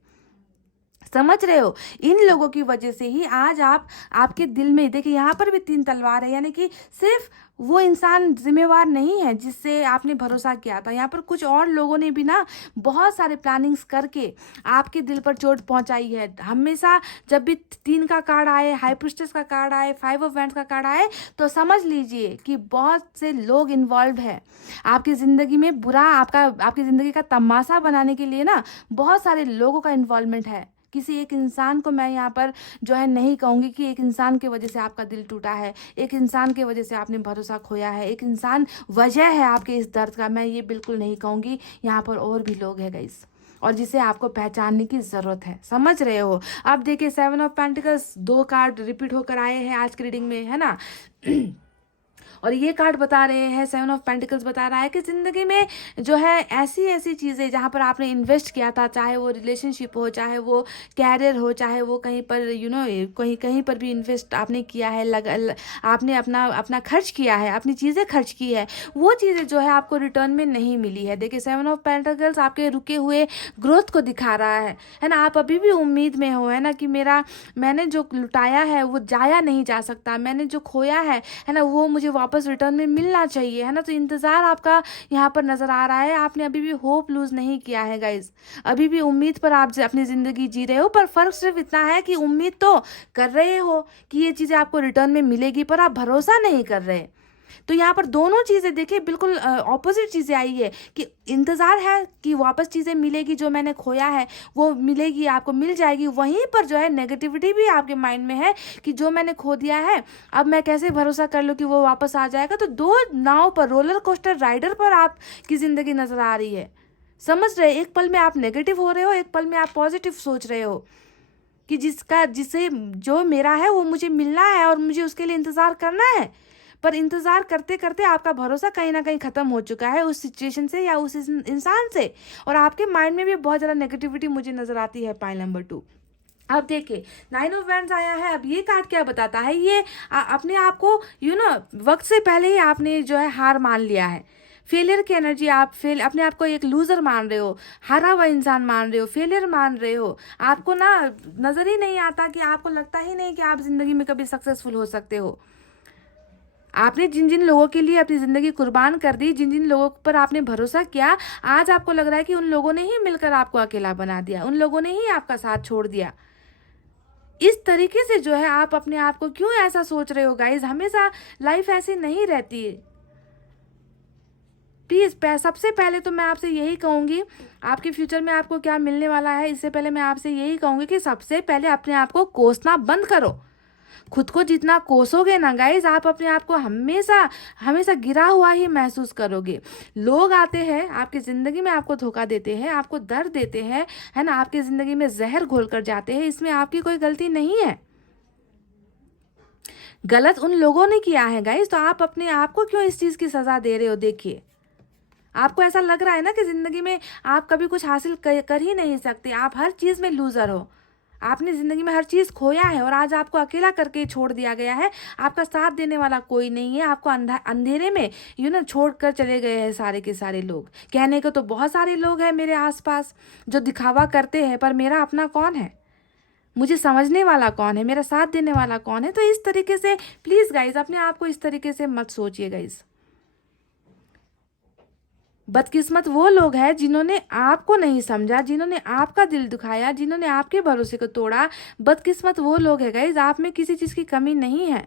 समझ रहे हो, इन लोगों की वजह से ही आज आपके दिल में देखिए यहाँ पर भी 3 तलवार है, यानी कि सिर्फ वो इंसान जिम्मेवार नहीं है जिससे आपने भरोसा किया था। यहाँ पर कुछ और लोगों ने भी ना बहुत सारे प्लानिंग्स करके आपके दिल पर चोट पहुंचाई है। हमेशा जब भी 3 का कार्ड आए, हाई प्रिस्टेस का कार्ड आए, 5 ऑफ वैंड्स का कार्ड आए, तो समझ लीजिए कि बहुत से लोग इन्वॉल्व है आपकी ज़िंदगी में। आपकी ज़िंदगी का तमाशा बनाने के लिए ना बहुत सारे लोगों का इन्वॉल्वमेंट है। किसी एक इंसान को मैं यहाँ पर जो है नहीं कहूँगी कि एक इंसान की वजह से आपका दिल टूटा है, एक इंसान की वजह से आपने भरोसा खोया है, एक इंसान वजह है आपके इस दर्द का, मैं ये बिल्कुल नहीं कहूँगी। यहाँ पर और भी लोग हैं गाइस, और जिसे आपको पहचानने की ज़रूरत है। समझ रहे हो। अब देखिए 7 ऑफ पेंटिकल्स 2 कार्ड रिपीट होकर आए हैं आज की रीडिंग में, है ना। और ये कार्ड बता रहे हैं, 7 ऑफ पेंटिकल्स बता रहा है कि ज़िंदगी में जो है ऐसी ऐसी चीज़ें जहाँ पर आपने इन्वेस्ट किया था, चाहे वो रिलेशनशिप हो, चाहे वो कैरियर हो, चाहे वो कहीं पर कहीं पर भी इन्वेस्ट आपने किया है, आपने अपना खर्च किया है, अपनी चीज़ें खर्च की है, वो चीज़ें जो है आपको रिटर्न में नहीं मिली है। देखिए 7 ऑफ पेंटिकल्स आपके रुके हुए ग्रोथ को दिखा रहा है ना। आप अभी भी उम्मीद में हो, है ना, कि मैंने जो लुटाया है वो जाया नहीं जा सकता, मैंने जो खोया है ना, वो मुझे वापस रिटर्न में मिलना चाहिए, है ना। तो इंतज़ार आपका यहाँ पर नज़र आ रहा है। आपने अभी भी होप लूज नहीं किया है गाइज, अभी भी उम्मीद पर आप अपनी ज़िंदगी जी रहे हो। पर फ़र्क सिर्फ इतना है कि उम्मीद तो कर रहे हो कि ये चीज़ें आपको रिटर्न में मिलेगी, पर आप भरोसा नहीं कर रहे। तो यहाँ पर दोनों चीज़ें देखिए बिल्कुल ऑपोजिट चीज़ें आई है कि इंतज़ार है कि वापस चीज़ें मिलेगी, जो मैंने खोया है वो मिलेगी, आपको मिल जाएगी। वहीं पर जो है नेगेटिविटी भी आपके माइंड में है कि जो मैंने खो दिया है अब मैं कैसे भरोसा कर लूँ कि वो वापस आ जाएगा। तो दो नाव पर, रोलर कोस्टर राइडर पर आपकी ज़िंदगी नज़र आ रही है। समझ रहे, एक पल में आप नेगेटिव हो रहे हो, एक पल में आप पॉजिटिव सोच रहे हो कि जिसे जो मेरा है वो मुझे मिलना है और मुझे उसके लिए इंतज़ार करना है। पर इंतज़ार करते करते आपका भरोसा कहीं ना कहीं ख़त्म हो चुका है उस सिचुएशन से या उस इंसान से, और आपके माइंड में भी बहुत ज़्यादा नेगेटिविटी मुझे नज़र आती है। Pile number 2। अब देखिए 9 ऑफ वैंड्स आया है। अब ये कार्ड क्या बताता है, ये अपने आप को वक्त से पहले ही आपने जो है हार मान लिया है। फेलियर की एनर्जी, आप अपने आप को एक लूज़र मान रहे हो, हारा हुआ इंसान मान रहे हो, फेलियर मान रहे हो। आपको ना नज़र ही नहीं आता, कि आपको लगता ही नहीं कि आप ज़िंदगी में कभी सक्सेसफुल हो सकते हो। आपने जिन जिन लोगों के लिए अपनी ज़िंदगी कुर्बान कर दी, जिन जिन लोगों पर आपने भरोसा किया, आज आपको लग रहा है कि उन लोगों ने ही मिलकर आपको अकेला बना दिया, उन लोगों ने ही आपका साथ छोड़ दिया। इस तरीके से जो है आप अपने आप को क्यों ऐसा सोच रहे हो गाइज। हमेशा लाइफ ऐसी नहीं रहती है। प्लीज़ सबसे पहले तो मैं आपसे यही कहूँगी, आपके फ्यूचर में आपको क्या मिलने वाला है, इससे पहले मैं आपसे यही कहूँगी कि सबसे पहले अपने आप को कोसना बंद करो। खुद को जितना कोसोगे ना गाइज, आप अपने आप को हमेशा हमेशा गिरा हुआ ही महसूस करोगे। लोग आते हैं आपकी ज़िंदगी में, आपको धोखा देते हैं, आपको दर्द देते हैं, है ना, आपकी ज़िंदगी में जहर घोल कर जाते हैं। इसमें आपकी कोई गलती नहीं है, गलत उन लोगों ने किया है गाइज। तो आप अपने आप को क्यों इस चीज़ की सज़ा दे रहे हो। देखिए आपको ऐसा लग रहा है ना कि ज़िंदगी में आप कभी कुछ हासिल कर ही नहीं सकते, आप हर चीज़ में लूज़र हो, आपने ज़िंदगी में हर चीज़ खोया है और आज आपको अकेला करके छोड़ दिया गया है। आपका साथ देने वाला कोई नहीं है। आपको अंधेरे में छोड़ कर चले गए हैं सारे के सारे लोग। कहने को तो बहुत सारे लोग हैं मेरे आसपास जो दिखावा करते हैं, पर मेरा अपना कौन है, मुझे समझने वाला कौन है, मेरा साथ देने वाला कौन है। तो इस तरीके से प्लीज़ गाइज अपने आप को इस तरीके से मत सोचिए गाइज। बदकिस्मत वो लोग हैं जिन्होंने आपको नहीं समझा, जिन्होंने आपका दिल दुखाया, जिन्होंने आपके भरोसे को तोड़ा। बदकिस्मत वो लोग हैं गाइज, आप में किसी चीज़ की कमी नहीं है।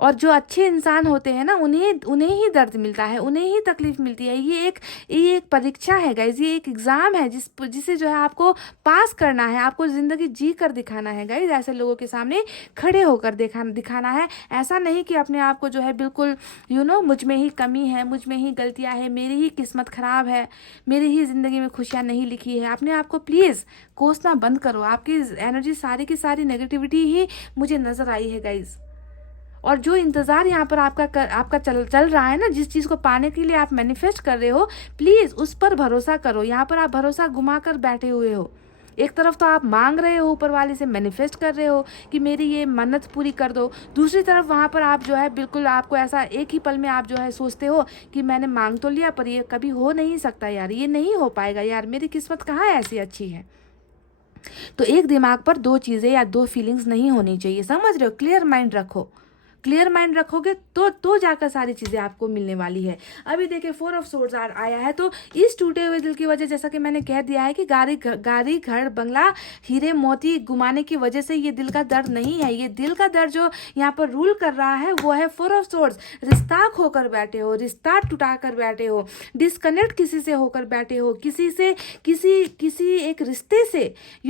और जो अच्छे इंसान होते हैं ना, उन्हें ही दर्द मिलता है, उन्हें ही तकलीफ मिलती है। ये एक परीक्षा है गाइज, ये एक एग्ज़ाम है जिसे जो है आपको पास करना है। आपको ज़िंदगी जी कर दिखाना है गाइज, ऐसे लोगों के सामने खड़े होकर दिखाना है। ऐसा नहीं कि अपने आप को जो है बिल्कुल मुझ में ही कमी है, मुझ में ही गलतियाँ है, मेरी ही किस्मत ख़राब है, मेरी ही ज़िंदगी में खुशियाँ नहीं लिखी है। अपने आप को प्लीज़ कोसना बंद करो। आपकी एनर्जी सारी की सारी नेगेटिविटी ही मुझे नज़र आई है गाइज। और जो इंतज़ार यहाँ पर आपका चल रहा है ना, जिस चीज़ को पाने के लिए आप मैनिफेस्ट कर रहे हो, प्लीज़ उस पर भरोसा करो। यहाँ पर आप भरोसा घुमा कर बैठे हुए हो। एक तरफ तो आप मांग रहे हो, ऊपर वाले से मैनिफेस्ट कर रहे हो कि मेरी ये मन्नत पूरी कर दो। दूसरी तरफ वहाँ पर आप जो है बिल्कुल आपको ऐसा एक ही पल में आप जो है सोचते हो कि मैंने मांग तो लिया पर ये कभी हो नहीं सकता यार, ये नहीं हो पाएगा यार, मेरी किस्मत कहाँ ऐसी अच्छी है। तो एक दिमाग पर दो चीज़ें या दो फीलिंग्स नहीं होनी चाहिए, समझ रहे हो। क्लियर माइंड रखो। क्लियर माइंड रखोगे तो जाकर सारी चीज़ें आपको मिलने वाली है। अभी देखिए 4 ऑफ सोर्ड्स आया है, तो इस टूटे हुए दिल की वजह, जैसा कि मैंने कह दिया है कि गाड़ी घर बंगला हीरे मोती गुमाने की वजह से ये दिल का दर्द नहीं है। ये दिल का दर्द जो यहाँ पर रूल कर रहा है वो है 4 ऑफ सोर्ड्स। रिश्ता खोकर बैठे हो, रिश्ता टूटा कर बैठे हो, डिस्कनेक्ट किसी से होकर बैठे हो, किसी एक रिश्ते से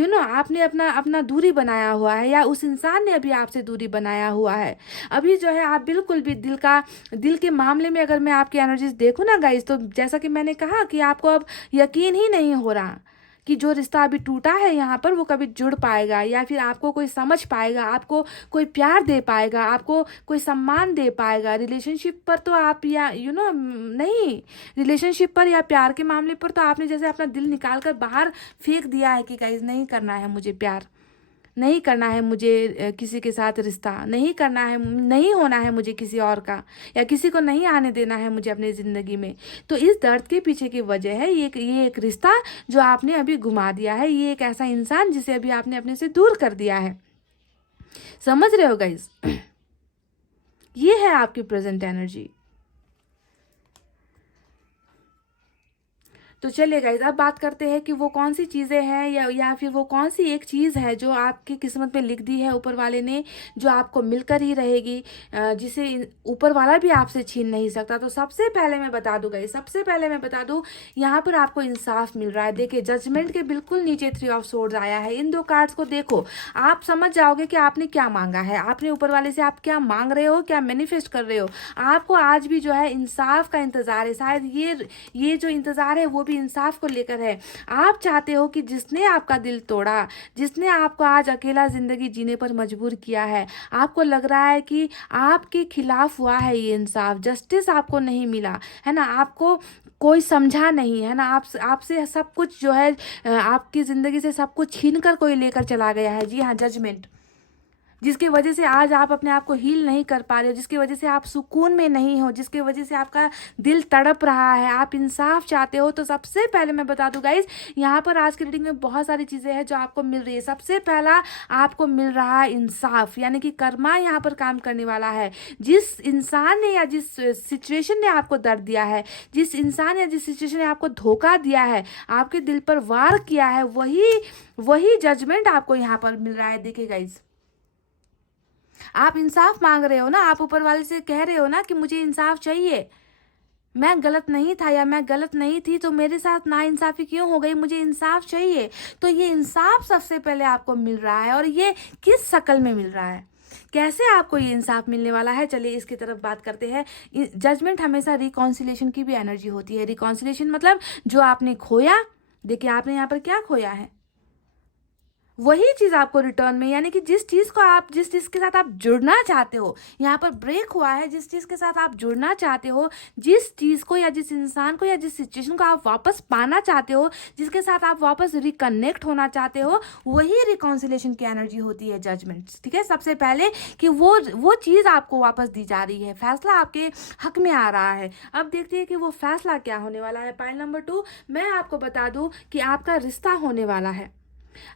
आपने अपना दूरी बनाया हुआ है, या उस इंसान ने अभी आपसे दूरी बनाया हुआ है। अभी जो है आप बिल्कुल भी दिल के मामले में अगर मैं आपकी एनर्जीज देखूँ ना गाइज, तो जैसा कि मैंने कहा कि आपको अब यकीन ही नहीं हो रहा कि जो रिश्ता अभी टूटा है यहाँ पर वो कभी जुड़ पाएगा, या फिर आपको कोई समझ पाएगा, आपको कोई प्यार दे पाएगा, आपको कोई सम्मान दे पाएगा। रिलेशनशिप पर तो आप या नहीं, रिलेशनशिप पर या प्यार के मामले पर तो आपने जैसे अपना दिल निकाल कर बाहर फेंक दिया है कि गाइज नहीं करना है मुझे प्यार, नहीं करना है मुझे किसी के साथ रिश्ता, नहीं करना है, नहीं होना है मुझे किसी और का, या किसी को नहीं आने देना है मुझे अपनी ज़िंदगी में। तो इस दर्द के पीछे की वजह है ये एक रिश्ता जो आपने अभी घुमा दिया है, ये एक ऐसा इंसान जिसे अभी आपने अपने से दूर कर दिया है। समझ रहे हो गाइज? ये है आपकी प्रेजेंट एनर्जी। तो चलिए गाइज अब बात करते हैं कि वो कौन सी चीज़ें हैं या फिर वो कौन सी एक चीज़ है जो आपकी किस्मत में लिख दी है ऊपर वाले ने, जो आपको मिलकर ही रहेगी, जिसे ऊपर वाला भी आपसे छीन नहीं सकता। तो सबसे पहले मैं बता दूँ गाइज, सबसे पहले मैं बता दूँ, यहाँ पर आपको इंसाफ मिल रहा है। देखिए जजमेंट के बिल्कुल नीचे 3 ऑफ सोर्ड्स आया है। इन 2 कार्ड्स को देखो, आप समझ जाओगे कि आपने क्या मांगा है, आपने ऊपर वाले से आप क्या मांग रहे हो, क्या मैनिफेस्ट कर रहे हो। आपको आज भी जो है इंसाफ का इंतज़ार है। शायद ये जो इंतज़ार है वो भी इंसाफ को लेकर है। आप चाहते हो कि जिसने आपका दिल तोड़ा, जिसने आपको आज अकेला जिंदगी जीने पर मजबूर किया है, आपको लग रहा है कि आपके खिलाफ हुआ है ये इंसाफ, जस्टिस आपको नहीं मिला है ना, आपको कोई समझा नहीं है ना, आपसे सब कुछ जो है आपकी ज़िंदगी से सब कुछ छीन कर कोई लेकर चला गया है। जी हाँ, जजमेंट, जिसकी वजह से आज आप अपने आप को हील नहीं कर पा रहे हो, जिसकी वजह से आप सुकून में नहीं हो, जिसकी वजह से आपका दिल तड़प रहा है, आप इंसाफ चाहते हो। तो सबसे पहले मैं बता दूं गाइज, यहाँ पर आज की रीडिंग में बहुत सारी चीज़ें हैं जो आपको मिल रही है। सबसे पहला आपको मिल रहा है इंसाफ, यानी कि कर्मा यहाँ पर काम करने वाला है। जिस इंसान ने या जिस सिचुएशन ने आपको दर्द दिया है, जिस इंसान या जिस सिचुएशन ने आपको धोखा दिया है, आपके दिल पर वार किया है, वही जजमेंट आपको यहाँ पर मिल रहा है। देखिए गाइज, आप इंसाफ मांग रहे हो ना, आप ऊपर वाले से कह रहे हो ना कि मुझे इंसाफ चाहिए, मैं गलत नहीं था या मैं गलत नहीं थी, तो मेरे साथ नाइंसाफी क्यों हो गई, मुझे इंसाफ चाहिए। तो ये इंसाफ सबसे पहले आपको मिल रहा है, और ये किस शक्ल में मिल रहा है, कैसे आपको ये इंसाफ मिलने वाला है, चलिए इसकी तरफ बात करते हैं। जजमेंट हमेशा रिकॉन्सिलेशन की भी एनर्जी होती है। रिकॉन्सिलेशन मतलब जो आपने खोया, देखिए आपने यहाँ पर क्या खोया है, वही चीज़ आपको रिटर्न में, यानी कि जिस चीज़ के साथ आप जुड़ना चाहते हो, यहाँ पर ब्रेक हुआ है, जिस चीज़ के साथ आप जुड़ना चाहते हो, जिस चीज़ को या जिस इंसान को या जिस सिचुएशन को आप वापस पाना चाहते हो, जिसके साथ आप वापस रिकनेक्ट होना चाहते हो, वही रिकॉन्सिलेशन की एनर्जी होती है, जजमेंट। ठीक है, सबसे पहले कि वो चीज़ आपको वापस दी जा रही है, फैसला आपके हक में आ रहा है। अब देखते हैं कि वो फैसला क्या होने वाला है। पाइल नंबर 2, मैं आपको बता दूं कि आपका रिश्ता होने वाला है,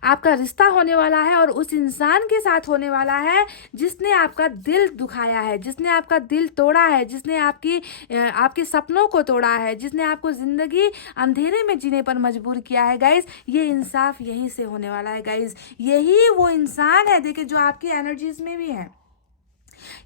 आपका रिश्ता होने वाला है, और उस इंसान के साथ होने वाला है जिसने आपका दिल दुखाया है, जिसने आपका दिल तोड़ा है, जिसने आपके सपनों को तोड़ा है, जिसने आपको जिंदगी अंधेरे में जीने पर मजबूर किया है। गाइज, ये इंसाफ यही से होने वाला है। गाइज, यही वो इंसान है, देखिए, जो आपकी एनर्जीज में भी है।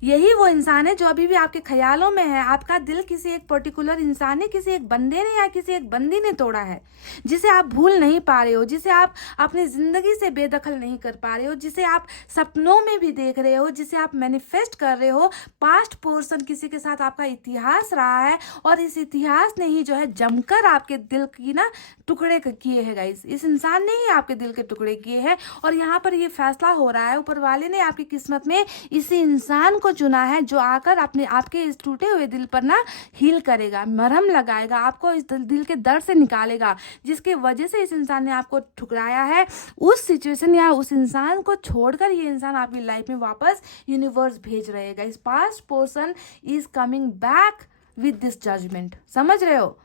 यही वो इंसान है जो अभी भी आपके ख्यालों में है। आपका दिल किसी एक पर्टिकुलर इंसान ने, किसी एक बंदे ने या किसी एक बंदी ने तोड़ा है, जिसे आप भूल नहीं पा रहे हो, जिसे आप अपनी जिंदगी से बेदखल नहीं कर पा रहे हो, जिसे आप सपनों में भी देख रहे हो, जिसे आप मैनिफेस्ट कर रहे हो। पास्ट पोर्शन किसी के साथ आपका इतिहास रहा है, और इस इतिहास ने ही जो है जमकर आपके दिल की ना टुकड़े किए हैं। गाइस, इस इंसान ने ही आपके दिल के टुकड़े किए हैं, और यहाँ पर ये फैसला हो रहा है, ऊपर वाले ने आपकी किस्मत में इसी इंसान को चुना है जो आकर आपके इस टूटे हुए दिल पर ना हील करेगा, मरहम लगाएगा, आपको इस दिल के दर्द से निकालेगा, जिसके वजह से इस इंसान ने आपको ठुकराया है। उस सिचुएशन या उस इंसान को छोड़कर ये इंसान आपकी लाइफ में वापस यूनिवर्स भेज रहेगा। इस past person is coming back with this judgement, समझ रहे हो?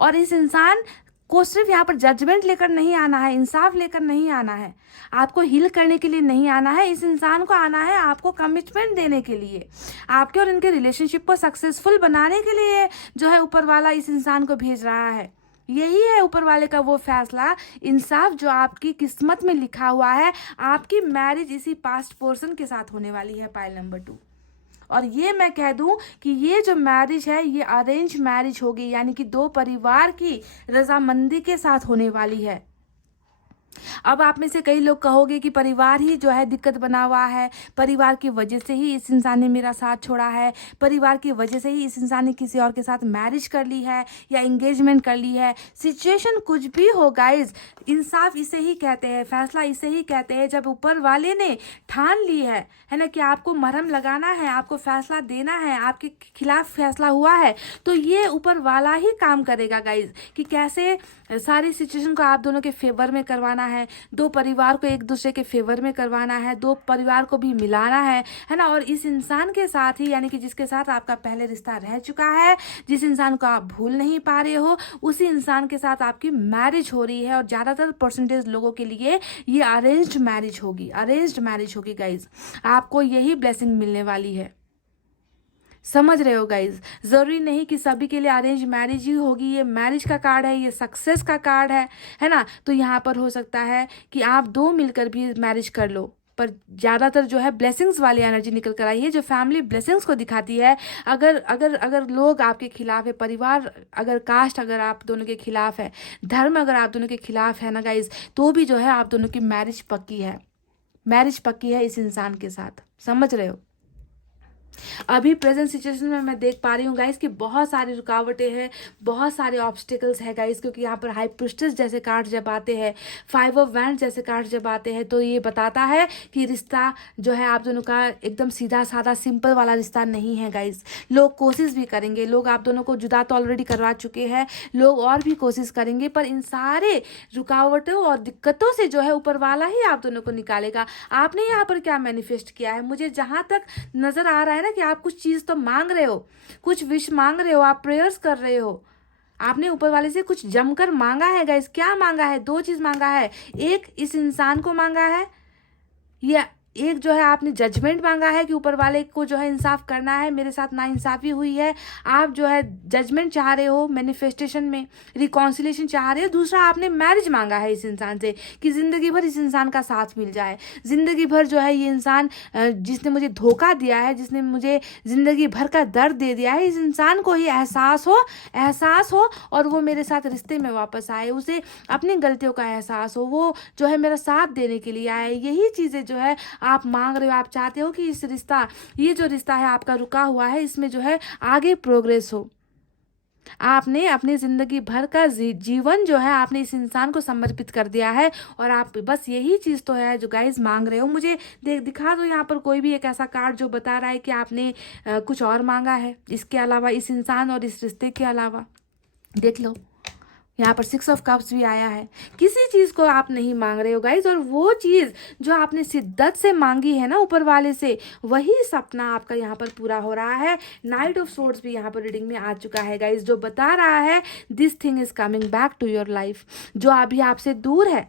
और इस इंसान को सिर्फ यहाँ पर जजमेंट लेकर नहीं आना है, इंसाफ लेकर नहीं आना है, आपको हील करने के लिए नहीं आना है। इस इंसान को आना है आपको कमिटमेंट देने के लिए, आपके और इनके रिलेशनशिप को सक्सेसफुल बनाने के लिए जो है ऊपर वाला इस इंसान को भेज रहा है। यही है ऊपर वाले का वो फैसला, इंसाफ जो आपकी किस्मत में लिखा हुआ है। आपकी मैरिज इसी पास्ट पर्सन के साथ होने वाली है, पाइल नंबर 2। और ये मैं कह दूं कि ये जो मैरिज है ये अरेंज मैरिज होगी, यानी कि दो परिवार की रजामंदी के साथ होने वाली है। अब आप में से कई लोग कहोगे कि परिवार ही जो है दिक्कत बना हुआ है, परिवार की वजह से ही इस इंसान ने मेरा साथ छोड़ा है, परिवार की वजह से ही इस इंसान ने किसी और के साथ मैरिज कर ली है या एंगेजमेंट कर ली है। सिचुएशन कुछ भी हो गाइज, इंसाफ इसे ही कहते हैं, फैसला इसे ही कहते हैं। जब ऊपर वाले ने ठान ली है ना, कि आपको मरहम लगाना है, आपको फैसला देना है, आपके खिलाफ फैसला हुआ है, तो ये ऊपर वाला ही काम करेगा गाइज, कि कैसे सारी सिचुएशन को आप दोनों के फेवर में करवाना है, दो परिवार को एक दूसरे के फेवर में करवाना है, दो परिवार को भी मिलाना है ना। और इस इंसान के साथ ही, यानी कि जिसके साथ आपका पहले रिश्ता रह चुका है, जिस इंसान को आप भूल नहीं पा रहे हो, उसी इंसान के साथ आपकी मैरिज हो रही है। और ज़्यादातर परसेंटेज लोगों के लिए ये अरेंज्ड मैरिज होगी गाइज। आपको यही ब्लेसिंग मिलने वाली है, समझ रहे हो गाइज? ज़रूरी नहीं कि सभी के लिए अरेंज मैरिज ही होगी। ये मैरिज का कार्ड है, ये सक्सेस का कार्ड है ना। तो यहाँ पर हो सकता है कि आप दो मिलकर भी मैरिज कर लो, पर ज़्यादातर जो है ब्लेसिंग्स वाली एनर्जी निकल कर आई है, जो फैमिली ब्लेसिंग्स को दिखाती है। अगर अगर अगर लोग आपके खिलाफ है, परिवार अगर कास्ट अगर आप दोनों के खिलाफ है, धर्म अगर आप दोनों के खिलाफ है ना गाइज, तो भी जो है आप दोनों की मैरिज पक्की है इस इंसान के साथ, समझ रहे हो? अभी प्रेजेंट सिचुएशन में मैं देख पा रही हूँ गाइस कि बहुत सारी रुकावटें हैं, बहुत सारे ऑब्स्टिकल्स हैं गाइस, क्योंकि यहाँ पर हाई प्रिस्टेस जैसे कार्ड जब आते हैं, 5 ऑफ वैंड्स जैसे कार्ड जब आते हैं, तो ये बताता है कि रिश्ता जो है आप दोनों का एकदम सीधा साधा सिंपल वाला रिश्ता नहीं है गाइस। लोग कोशिश भी करेंगे, लोग आप दोनों को जुदा तो ऑलरेडी करवा चुके हैं, लोग और भी कोशिश करेंगे, पर इन सारे रुकावटों और दिक्कतों से जो है ऊपर वाला ही आप दोनों को निकालेगा। आपने यहाँ पर क्या मैनिफेस्ट किया है, मुझे जहाँ तक नजर आ रहा है ना कि आप कुछ चीज तो मांग रहे हो, कुछ विश मांग रहे हो, आप प्रेयर्स कर रहे हो, आपने ऊपर वाले से कुछ जमकर मांगा है गाइस। क्या मांगा है? 2 चीज मांगा है, एक इस इंसान को मांगा है, या एक जो है आपने जजमेंट मांगा है कि ऊपर वाले को जो है इंसाफ करना है, मेरे साथ नाइंसाफी हुई है। आप जो है जजमेंट चाह रहे हो, मैनिफेस्टेशन में रिकॉन्सिलेशन चाह रहे हो। दूसरा, आपने मैरिज मांगा है इस इंसान से कि ज़िंदगी भर इस इंसान का साथ मिल जाए, ज़िंदगी भर जो है ये इंसान जिसने मुझे धोखा दिया है, जिसने मुझे ज़िंदगी भर का दर्द दे दिया है, इस इंसान को ही एहसास हो और वो मेरे साथ रिश्ते में वापस आए, उसे अपनी गलतियों का एहसास हो, वो जो है मेरा साथ देने के लिए आए। यही चीज़ें जो है आप मांग रहे हो, आप चाहते हो कि ये जो रिश्ता है आपका रुका हुआ है, इसमें जो है आगे प्रोग्रेस हो। आपने अपनी ज़िंदगी भर का जीवन जो है आपने इस इंसान को समर्पित कर दिया है, और आप बस यही चीज़ तो है जो गाइज मांग रहे हो। मुझे दिखा दो यहाँ पर कोई भी एक ऐसा कार्ड जो बता रहा है कि आपने कुछ और मांगा है इसके अलावा, इस इंसान और इस रिश्ते के अलावा। देख लो, यहाँ पर 6 ऑफ कप्स भी आया है। किसी चीज़ को आप नहीं मांग रहे हो गाइज, और वो चीज़ जो आपने शिद्दत से मांगी है ना ऊपर वाले से, वही सपना आपका यहाँ पर पूरा हो रहा है। नाइट ऑफ सोर्ड्स भी यहाँ पर रीडिंग में आ चुका है गाइज, जो बता रहा है this thing is coming back to your life. जो अभी आपसे दूर है,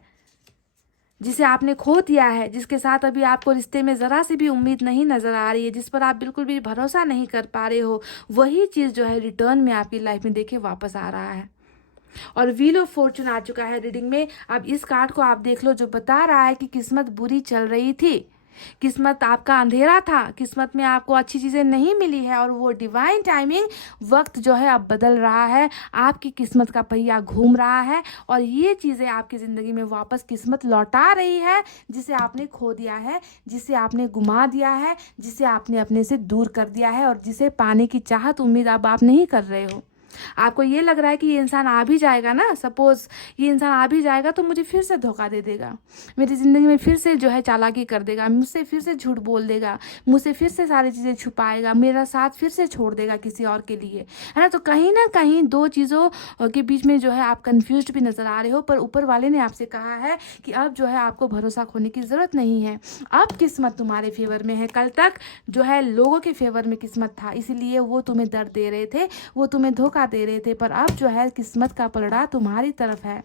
जिसे आपने खो दिया है, जिसके साथ अभी आपको रिश्ते में ज़रा सी भी उम्मीद नहीं नज़र आ रही है, जिस पर आप बिल्कुल भी भरोसा नहीं कर पा रहे हो, वही चीज़ जो है रिटर्न में आपकी लाइफ में देखिए वापस आ रहा है। और व्हील ऑफ फॉर्चून आ चुका है रीडिंग में। अब इस कार्ड को आप देख लो, जो बता रहा है कि किस्मत बुरी चल रही थी, किस्मत आपका अंधेरा था, किस्मत में आपको अच्छी चीज़ें नहीं मिली है, और वो डिवाइन टाइमिंग वक्त जो है अब बदल रहा है, आपकी किस्मत का पहिया घूम रहा है, और ये चीज़ें आपकी ज़िंदगी में वापस किस्मत लौटा रही है, जिसे आपने खो दिया है, जिसे आपने गुमा दिया है, जिसे आपने अपने से दूर कर दिया है, और जिसे पाने की चाहत उम्मीद अब आप नहीं कर रहे हो। आपको ये लग रहा है कि ये इंसान आ भी जाएगा ना, सपोज ये इंसान आ भी जाएगा तो मुझे फिर से धोखा दे देगा, मेरी ज़िंदगी में फिर से जो है चालाकी कर देगा, मुझसे फिर से झूठ बोल देगा, मुझसे फिर से सारी चीज़ें छुपाएगा, मेरा साथ फिर से छोड़ देगा किसी और के लिए, है ना। तो कहीं ना कहीं दो चीज़ों के बीच में जो है आप कन्फ्यूज भी नज़र आ रहे हो, पर ऊपर वाले ने आपसे कहा है कि अब जो है आपको भरोसा खोने की ज़रूरत नहीं है, अब किस्मत तुम्हारे फेवर में है। कल तक जो है लोगों के फेवर में किस्मत था, इसीलिए वो तुम्हें दर्द दे रहे थे, वो तुम्हें धोखा दे रहे थे, पर अब जो है किस्मत का पलड़ा तुम्हारी तरफ है।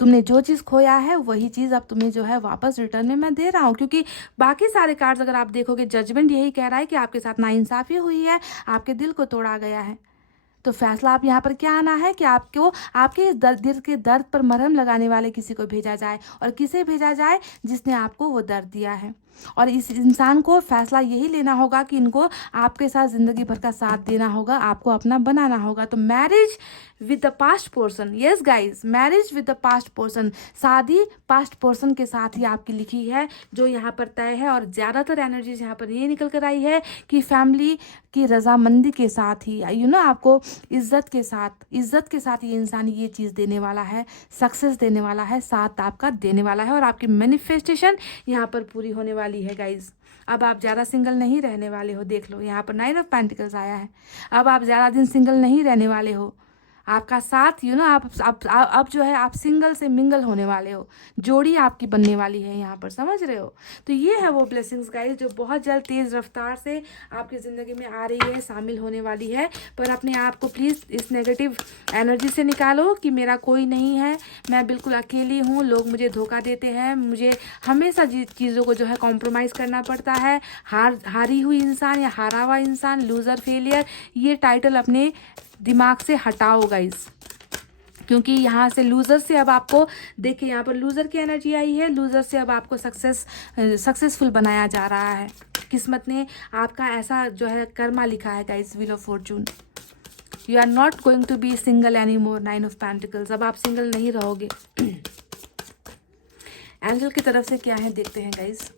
तुमने जो चीज़ खोया है वही चीज़ अब तुम्हें जो है वापस रिटर्न में मैं दे रहा हूँ। क्योंकि बाकी सारे कार्ड्स अगर आप देखोगे, जजमेंट यही कह रहा है कि आपके साथ नाइंसाफ़ी हुई है, आपके दिल को तोड़ा गया है। तो फैसला आप यहाँ पर क्या आना है कि आपको आपके इस दिल के दर्द पर मरहम लगाने वाले किसी को भेजा जाए, और किसे भेजा जाए, जिसने आपको वो दर्द दिया है। और इस इंसान को फैसला यही लेना होगा कि इनको आपके साथ ज़िंदगी भर का साथ देना होगा, आपको अपना बनाना होगा। तो marriage with the past person, yes guys, marriage with the past person, शादी पास्ट पर्सन के साथ ही आपकी लिखी है, जो यहाँ पर तय है। और ज़्यादातर एनर्जीज यहाँ पर ये निकल कर आई है कि फैमिली की रजामंदी के साथ ही, आपको इज्जत के साथ ये इंसान ये चीज़ देने वाला है, सक्सेस देने वाला है, साथ आपका देने वाला है, और आपकी मैनिफेस्टेशन यहाँ पर पूरी होने वाली है गाइज। अब आप ज़्यादा सिंगल नहीं रहने वाले हो। देख लो, यहाँ पर 9 ऑफ पेंटिकल्स आया है। अब आप ज़्यादा दिन सिंगल नहीं रहने वाले हो। आपका साथ आप जो है आप सिंगल से मिंगल होने वाले हो, जोड़ी आपकी बनने वाली है यहाँ पर, समझ रहे हो। तो ये है वो ब्लेसिंग्स गाइस, जो बहुत जल्द तेज़ रफ्तार से आपकी ज़िंदगी में आ रही है, शामिल होने वाली है। पर अपने आप को प्लीज़ इस नेगेटिव एनर्जी से निकालो कि मेरा कोई नहीं है, मैं बिल्कुल अकेली हूँ, लोग मुझे धोखा देते हैं, मुझे हमेशा चीज़ों को जो है कॉम्प्रोमाइज़ करना पड़ता है, हारी हुई इंसान या हारा हुआ इंसान, लूज़र, फेलियर, ये टाइटल अपने दिमाग से हटाओ गाइस। क्योंकि यहाँ से लूज़र से अब आपको, देखिए यहाँ पर लूज़र की एनर्जी आई है, लूज़र से अब आपको सक्सेसफुल बनाया जा रहा है। किस्मत ने आपका ऐसा जो है कर्मा लिखा है guys, wheel of fortune. You are not going to be single any more, 9 of pentacles, अब आप सिंगल नहीं रहोगे। एंजल की तरफ से क्या है देखते हैं गाइस।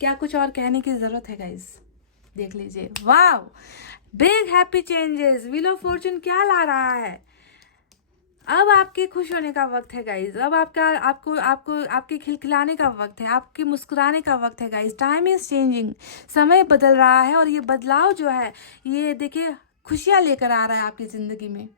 क्या कुछ और कहने की जरूरत है गाइस? देख लीजिए, wow, big happy changes. Wheel of fortune क्या ला रहा है? अब आपके खुश होने का वक्त है गाइज, अब आपके खिलखिलाने का वक्त है, आपके मुस्कुराने का वक्त है गाइज। टाइम इज चेंजिंग, समय बदल रहा है, और ये बदलाव जो है ये देखिए खुशियाँ लेकर आ रहा है आपकी ज़िंदगी में,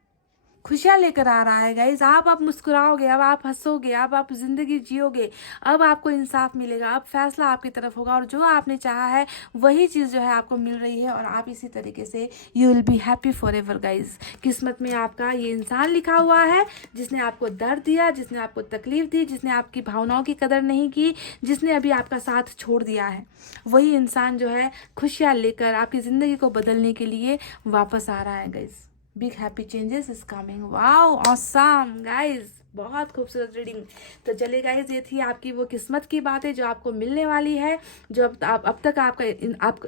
खुशियाँ लेकर आ रहा है गाइज। आप मुस्कुराओगे, अब आप हंसोगे, अब आप जिंदगी जियोगे, अब आपको इंसाफ मिलेगा, अब फैसला आपकी तरफ होगा, और जो आपने चाहा है वही चीज़ जो है आपको मिल रही है, और आप इसी तरीके से you will be happy for ever guys. किस्मत में आपका ये इंसान लिखा हुआ है, जिसने आपको दर्द दिया, जिसने आपको तकलीफ दी, जिसने आपकी भावनाओं की कदर नहीं की, जिसने अभी आपका साथ छोड़ दिया है, वही इंसान जो है खुशियाँ लेकर आपकी ज़िंदगी को बदलने के लिए वापस आ रहा है guys. Big happy changes is coming. Wow awesome guys, बहुत खूबसूरत रीडिंग। तो चलिए गाइज, ये थी आपकी वो किस्मत की बातें जो आपको मिलने वाली है, जो अब तक आप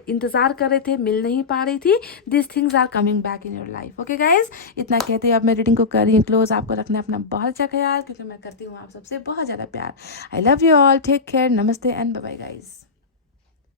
इंतजार कर रहे थे, मिल नहीं पा रही थी। This things are coming back in your life. Okay guys, इतना कहते हैं अब मैं रीडिंग को कर रही हूँ क्लोज। आपको रखना अपना बहुत अच्छा ख्याल, क्योंकि मैं करती हूँ आप सबसे बहुत ज़्यादा प्यार। I love you all, take care, नमस्ते एंड बाय बाय गाइज।